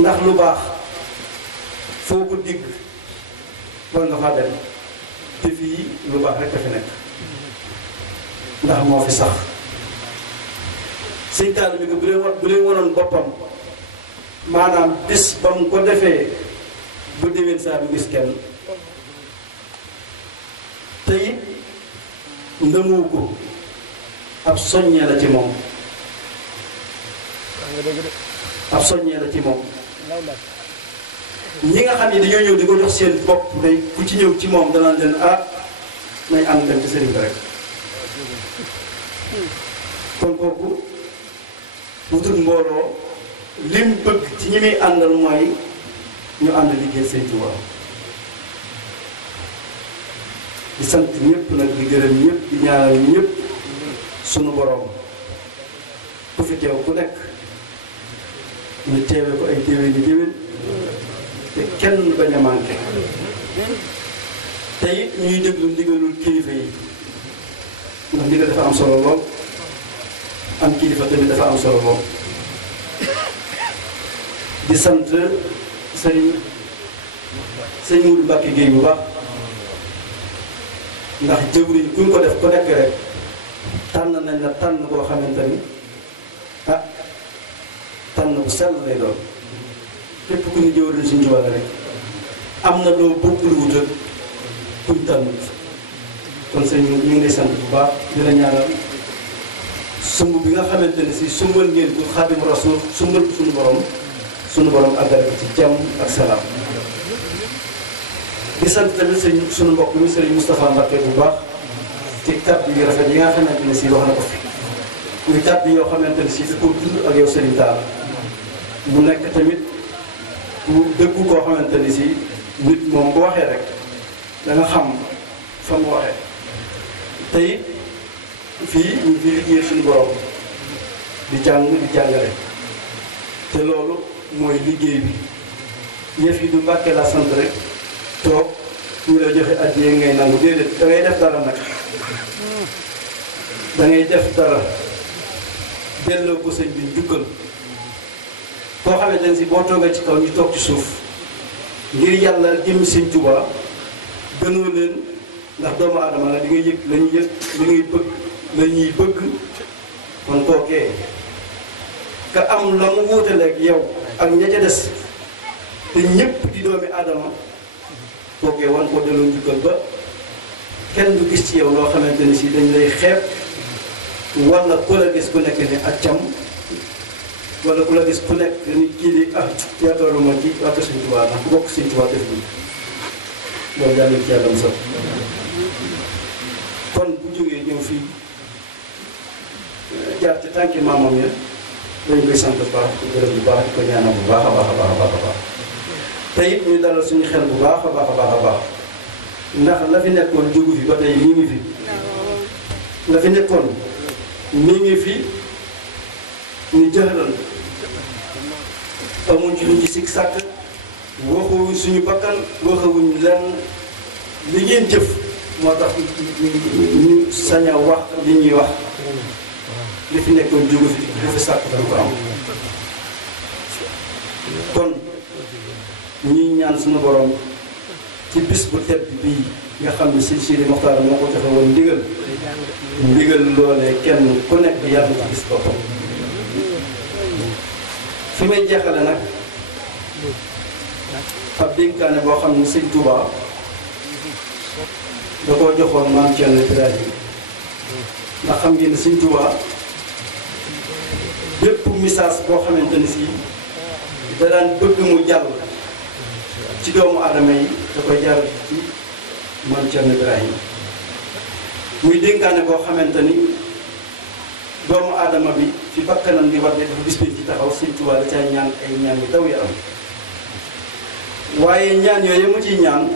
ndax lu baax foo ko digg war nga faa dem te fii lu baax rek a fi nekk ndax moo fi sax sëñ taal bi bu leen wanoon boppam maanaam bis ba mu ko defee bu déwén saa bi gis kenn te it ndëmu ko ab soññee la ci moom ab soññee la ci moom ñi nga xam ne dañoo ñëw di ko jox seen bopp day ku ci ñëw ci moom danaan leen nañ am dem ci sëriñ bi rek kon kooku wutul mbooloo lim bëgg ci ñi muy àndal mooy ñu ànd liggéey Sëñ Tuubaa di sant ñëpp nag di gërëm ñëpp di ñaanal ñëpp sunu borom ku fi teew ku nekk ñu teewe ko ay déwén yi déwén te kenn bañ a manqué te it ñuy déglu ndigalul kilifa yi ndax ndigal dafa am solo lool am kilifa tamit dafa am solo lool di sant sëñ Mourou Mbacke Gueye bu baax ndax jëwriñ kuñ ko def ko nekk rek tànn nañ la tànn koo xamante ni tànn bu sell lay doon képp ku ñu jëwriñ suñu wàll rek am na loo bokkul wut ak kuñ tànnut kon sëñ ñu ngi lay sant bu baax di la ñaanal sumb bi nga xamante ni si sumbal ngeen ko Xaadimu Rasuul sumbal ko suñu borom àggale ko ci jàmm ak salaam di sant tamit suñu mbokk mi sëriñ Moustapha Mbacké bu baax ci kàddu yu rafet yi nga xamante ne si wax na ko fi muy kàddu yoo xamante ne si da koo dund ak yow sëriñ Tall mu nekk tamit bu dëggu koo xamante ni si nit moom bu waxee rek da nga xam fa mu waxee tey fii ñu fi liggéey suñu borom di jàng di jàngale te loolu mooy liggéey bi yëf yi du Mbàkke la sant rek toog ñu la joxe addiya ngay nangu déedéet da ngay def dara nag da ngay def dara delloo ko sëñ bi njukkal koo xamante ne si boo toogee ci kaw ñu toog ci suuf ngir yàlla jëmmi sëñ Tuubaa gënoo leen ndax doomu aadama la di nga yëg la ñuy yëg li ngay bëgg la ñuy bëgg kon kookee ka am la mu wuutaleeg yow ak ña ca des te ñëpp di doomi aadama kookee wan ko delloo njukkal ba kenn du gis ci yow loo xamante ni si dañ lay xeeb wala ku la gis ku nekk ne ak cam wala ku la gis ku nekk ni kii di yaakaaruma ci waa Sëñ Tuubaa ndax bokk Sëñ Tuubaa def nii loolu yàlla ci yàlla musal kon bu jógee ñëw fii jaar ci tànki maamam ya dañ koy sant bu baax di gërëm bu baax di ko ñaanal bu baax a baax a baax a baax a baax te it ñu dalal suñu xel bu baax a baax a baax a baax ndax la fi nekkoon jógu fi ba tey mi ngi fi la fi nekkoon mi ngi fi ñu jëxalal amuñ ci lu ñu sikk sàkk waxuwuñ suñu bakkan waxuwuñ lenn li ngeen jëf moo tax ñu sañ a wax li ñuy wax li fi nekkoon jógu fi lu fi sàkk dañ ko am kon ñuy ñaan suñu borom ci bis bu tedd bii nga xam ne sëñ Sidi Moxtaar moo ko joxe woon ndigal loolee kenn ku nekk yàlla ci gis boppam. fi may jeexale nag ab dénkaane boo xam ne sëñ Touba da koo joxoon maam Thierno Birahim ndax xam ngeen ne sëñ Touba bépp message boo xamante ni si da daan bëgg mu jàll ci doomu aadama yi da koy jaar ci maam Thierno Birahim muy dénkaane boo xamante ni doomu aadama bi fi bakkanam di war de dafa bis ci taxaw sëñ Touba da cay ñaan ay ñaan yu daw yaram waaye ñaan yooyu mu ciy ñaan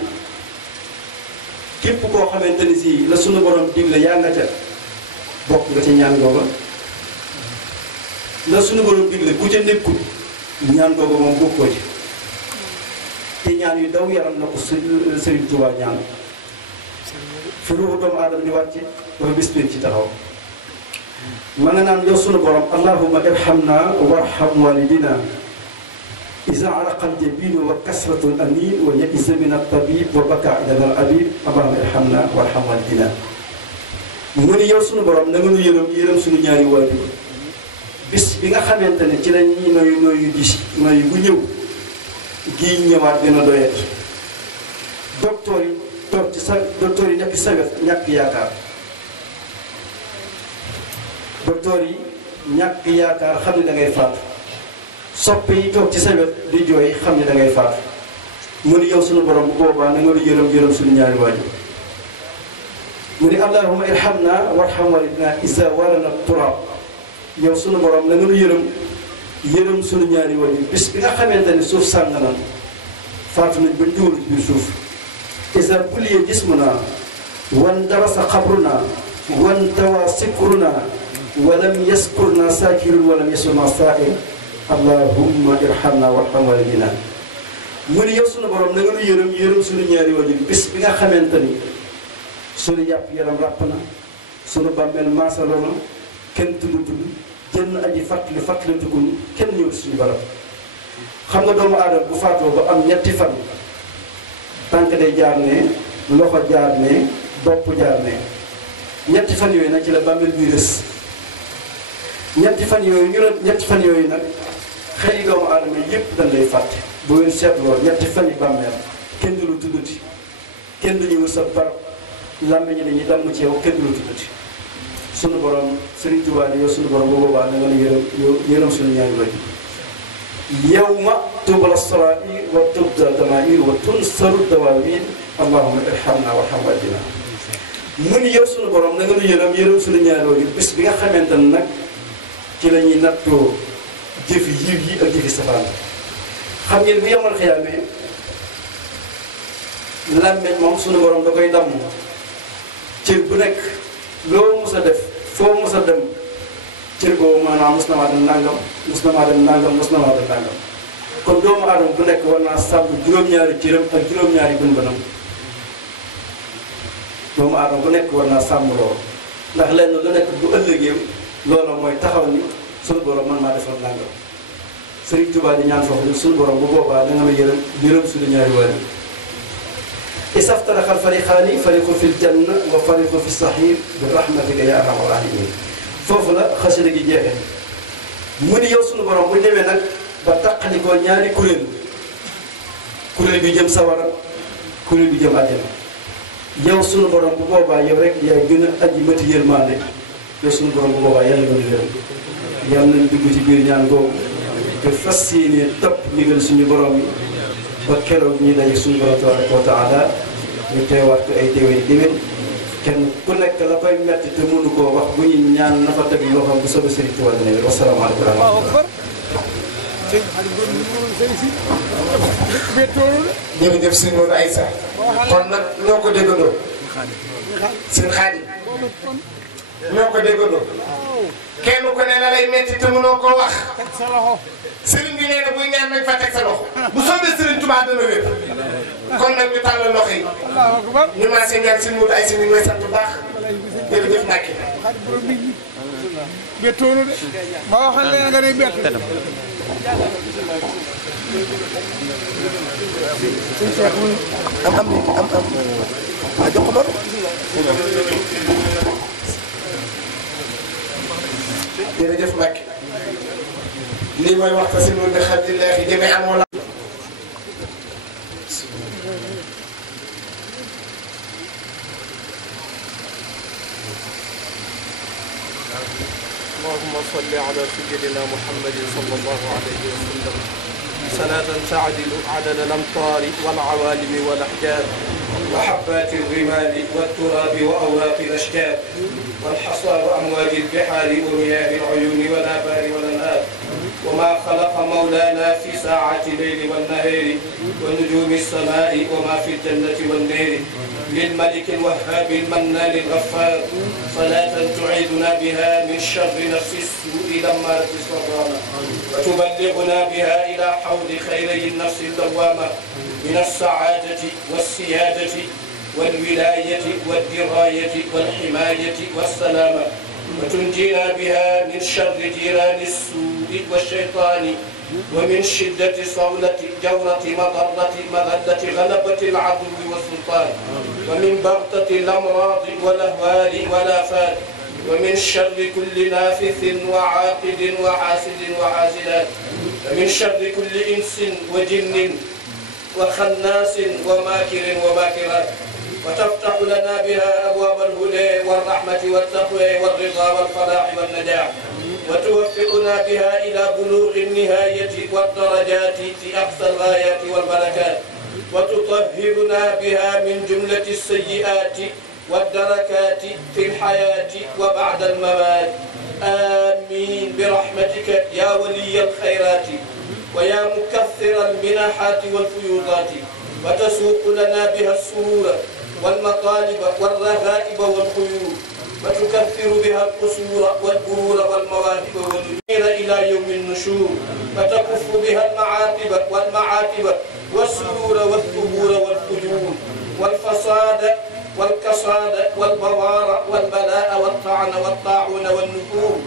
képp koo xamante ni si la sunu borom digle yaa nga ca bokk nga ci ñaan googa la sunu borom digle ku ca nekkul ñaan googa moom bokkoo ci te ñaan yu daw yaram na ko Sëriñ Touba ñaan fi ruuxu doomu aadama di wàcce dafa bis ci taxaw ma nga naan yow sunu borom allahumma irhamna warham walidina isa araqal jabinu wa kasratul amin wa yaisa min altabib wa baka ilal abib allahumma irhamna warham walidina mu ni yow sunu borom na nga nu yërëm sunu ñaari waajur bis bi nga xamante ne ci la ñuy nooyu dis nooyu bu ñëw gii ñëwaat gën a doyet docteur yi toog ci sa docteur yi nekk sa wet ñàkk yaakaar docteur yi ñàkk yaakaar xam ne da ngay faatu soppe yi toog ci sa wet di jooy xam ne da ngay faatu mu ni yow sunu borom bu boobaa na nga nu yërëm sunu ñaari waajur mu ni allahumma irhamna warham walidina isa warana turab yow sunu borom na nga nu yërëm sunu ñaari waajur bis bi nga xamante ne suuf sàng na faatu nañ bañ dugal ci biir suuf isa buliye jismuna wan darasa xabruna wan tawa sikruna walam yaskurna saakirun walam yasurna saa'ir allahumma irhamna warham walidina mu ni yow sunu borom na nga nu yërëm sunu ñaari waajur bis bi nga xamante ni sunu yàpp yaram ràpp na sunu bàmmeel maasaloo na kenn tudd jënn aji fàttali tukun kenn ñëw suñu barab xam nga doomu aadama bu faatoo ba am ñetti fan tànk day jaar ne loxo jaar ne bopp jaar ne ñetti fan yooyu nag ci la bàmmeel bi rës ñetti fan yooyu nag xel yi doomu aadama yépp dañ lay fàtte bu ngeen seetloo ñetti fan yi bàmmeel kenn du lu tuddati kenn du ñëw sa barab làmmiñ dañuy damm ci yow kenn du lu tuddati sunu borom Sëriñ Tuubaa yow sunu borom bu boobaa na nga yërëm sunu ñaari waajur yawma tubla saraair wa tubda damair wa tunsaru dawaawin allahumma irhamna warham walidina mu ni yow sunu borom na nga nu yërëm sunu ñaari waajur bis bi nga xamante ne nag ci la ñuy nattoo jëfi yiw yi ak jëfi safaan xam ngeen bu yemal xiyaamee làmmeñ moom sunu borom da koy damm cër bu nekk loo mus a def foo mus a dem cër boobu maanaam mus na maa dem nangam kon doomu aadama bu nekk war naa sàmm juróom-ñaari cëram ak juróom-ñaari bën-bënam doomu aadama bu nekk war naa sàmm loolu ndax lenn lu nekk bu ëllëgee loolu mooy taxaw ni sunu borom man maa defal nangam Sëriñ Tuubaa di ñaan foofu sunu borom bu boobaa da nga ma yërëm suñu ñaari waajur isaftaraxal fariqaani fariqu fil janna wa fariqu fi saxiir bi rahmatika ya arhamar rahimin foofu la xasida gi jeexee mu ni yow sunu borom bu ñëwee nag ba taqalikoo ñaari kuréel bi jëm sawara kuréel bi jëm àjjana yow sunu borom bu boobaa yow rek yaay gën a aji mati yërmande yow sunu borom bu boobaa yàlla gën a yërëm yal nañ dugg ci biir ñaan googu te fas yéene topp ndigal suñu borom yi ba keroog ñi daje suñu borom tabaraka wa taala ñu teewaat ko ay déwén déwén kenn ku nekk la koy metti te mënu koo wax bu ñu ñaan na fa teg loxoom bu soobee Sëriñ Tuubaa dina wér wasalaamaaleykum wa rahmatulah. jërëjëf sëñ Modou Aïssa kon nag ñoo ko déggandoo sëñ Xaadim ñoo ko déggandoo kenn ku ne la lay metti te mënoo koo wax sëriñ bi nee na buy ñaan nag fa teg sa loxo bu soobee Sëriñ Tuubaa dana wér kon nag ñu tàllal loxo yi ñu maa seen ñaan sëñ Modou Aïssa ñu ngi lay sant bu baax jërëjëf Mbacke bettoonu de ma waxal leen nga ne bett am waa jox ko loolu jërëjëf Mbacke lii mooy waxta si nun bi xamdillahi jami an wala اللهم صل على سيدنا محمد صلى الله عليه وسلم صلاة تعدل عدد الأمطار والعوالم والأحجار وحبات الرمال والتراب وأوراق الأشجار والحصى وأمواج البحار ومياه العيون والآبار والأنهار وما خلق مولانا في ساعة الليل والنهار ونجوم السماء وما في الجنة والنار للملك الوهاب المنان الغفار صلاة تعيدنا بها من شر نفس السوء لما تصرنا وتبلغنا بها إلى حوض خيري النفس اللوامة من السعادة والسيادة والولاية والدراية والحماية والسلامة وتنجينا بها من شر جيران السوء والشيطان ومن شدة صولة جورة مضلة غلبة العدو والسلطان ومن بغتة الأمراض والأهوال والآفات ومن شر كل نافث وعاقد وحاسد وحاسدات ومن شر كل إنس وجن وخناس وماكر وماكرات وتفتح لنا بها أبواب الهدى والرحمة والتقوى والرضا والفلاح والنجاح وتوفقنا بها إلى بلوغ النهاية والدرجات في أقصى الغايات والبركات وتطهرنا بها من جملة السيئات والدركات في الحياة وبعد الممات آمين برحمتك يا ولي الخيرات ويا مكثر المنحات والفيوضات وتسوق لنا بها السرور والمطالب والرغائب والخيول وتكثر بها القصور والبرور والمواهب والنير إلى يوم النشور وتكف بها المعاتب والسرور والثبور والفجور والفساد والكساد والبوار والبلاء والطعن والطاعون والنفور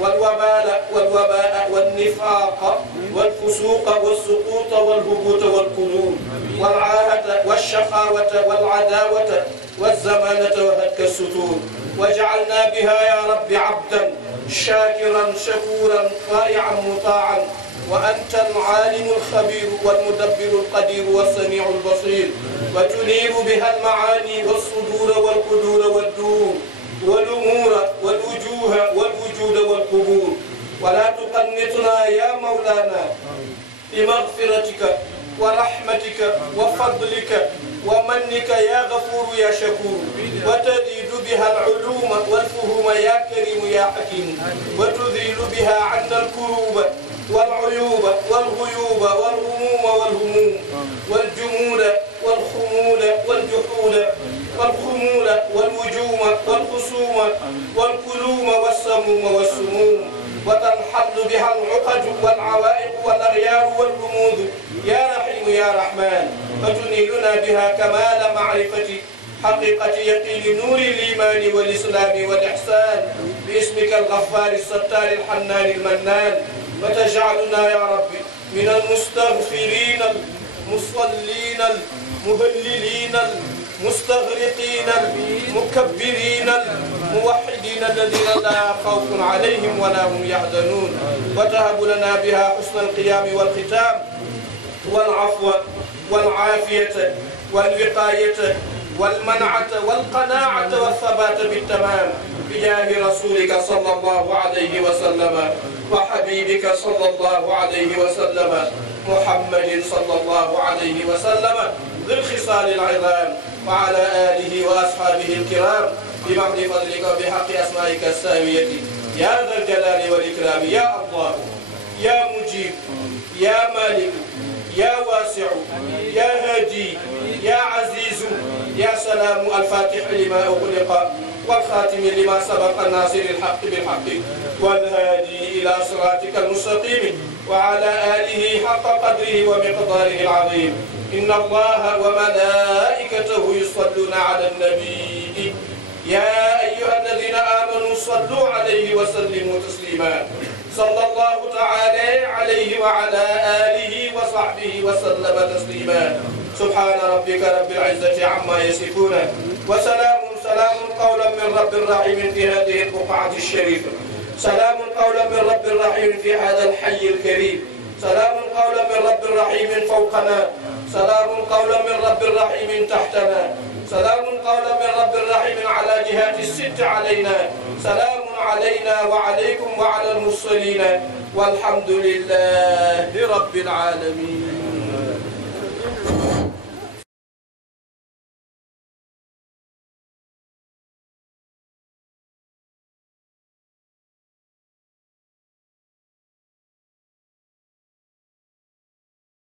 والوباء والنفاق والفسوق والسقوط والهبوط والقلوب والعاهة والشقاوة والعداوة والزمانة وهتك الستور وجعلنا بها يا رب عبدا شاكرا شكورا طائعا مطاعا وأنت العالم الخبير والمدبر القدير والسميع البصير وتنير بها المعاني والصدور والقدور والدور والأمور والوجوه والوجود والقبور ولا تقنطنا يا مولانا بمغفرتك ورحمتك وفضلك ومنك يا غفور يا شكور وتزيد بها العلوم والفهوم يا كريم يا حكيم وتزيل بها عنا الكروب والعيوب والغيوب والغموم والهموم والجمود والخمول والجحود والخمول والوجوم والخصوم والكلوم والسموم والسموم وتنحل بها العقد والعوائق والأغيار والرموز يا رحيم يا رحمن وتنيلنا بها كمال معرفة حقيقة يقين نور الإيمان والإسلام والإحسان باسمك الغفار الستار الحنان المنان وتجعلنا يا رب من المستغفرين المصلين المهللين المستغرقين المكبرين الموحدين الذين لا خوف عليهم ولا هم يحزنون وتهب لنا بها حسن القيام والختام والعفو والعافية والوقاية والمنعة والقناعة والثبات بالتمام بجاه رسولك صلى الله عليه وسلم وحبيبك صلى الله عليه وسلم محمد صلى الله عليه وسلم ذي الخصال العظام وعلى آله وأصحابه الكرام بمحض فضلك وبحق أسمائك السامية يا ذا الجلال والإكرام يا الله يا مجيب يا مالك يا واسع يا هادي يا عزيز يا سلام الفاتح لما أغلق والخاتم لما سبق الناصر الحق بالحق والهادي إلى صراطك المستقيم وعلى آله حق قدره ومقداره العظيم إن الله وملائكته يصلون على النبي يا أيها الذين آمنوا صلوا عليه وسلموا تسليما صلى الله تعالى عليه وعلى آله وصحبه وسلم تسليما سبحان ربك رب العزة عما يصفون وسلام سلام قولا من رب رحيم في هذه البقعة الشريفة. سلام قولا من رب رحيم في هذا الحي الكريم. سلام قولا من رب رحيم فوقنا. سلام قولا من رب رحيم تحتنا. سلام قولا من رب رحيم على جهات الست علينا. سلام علينا وعليكم وعلى المرسلين والحمد لله رب العالمين.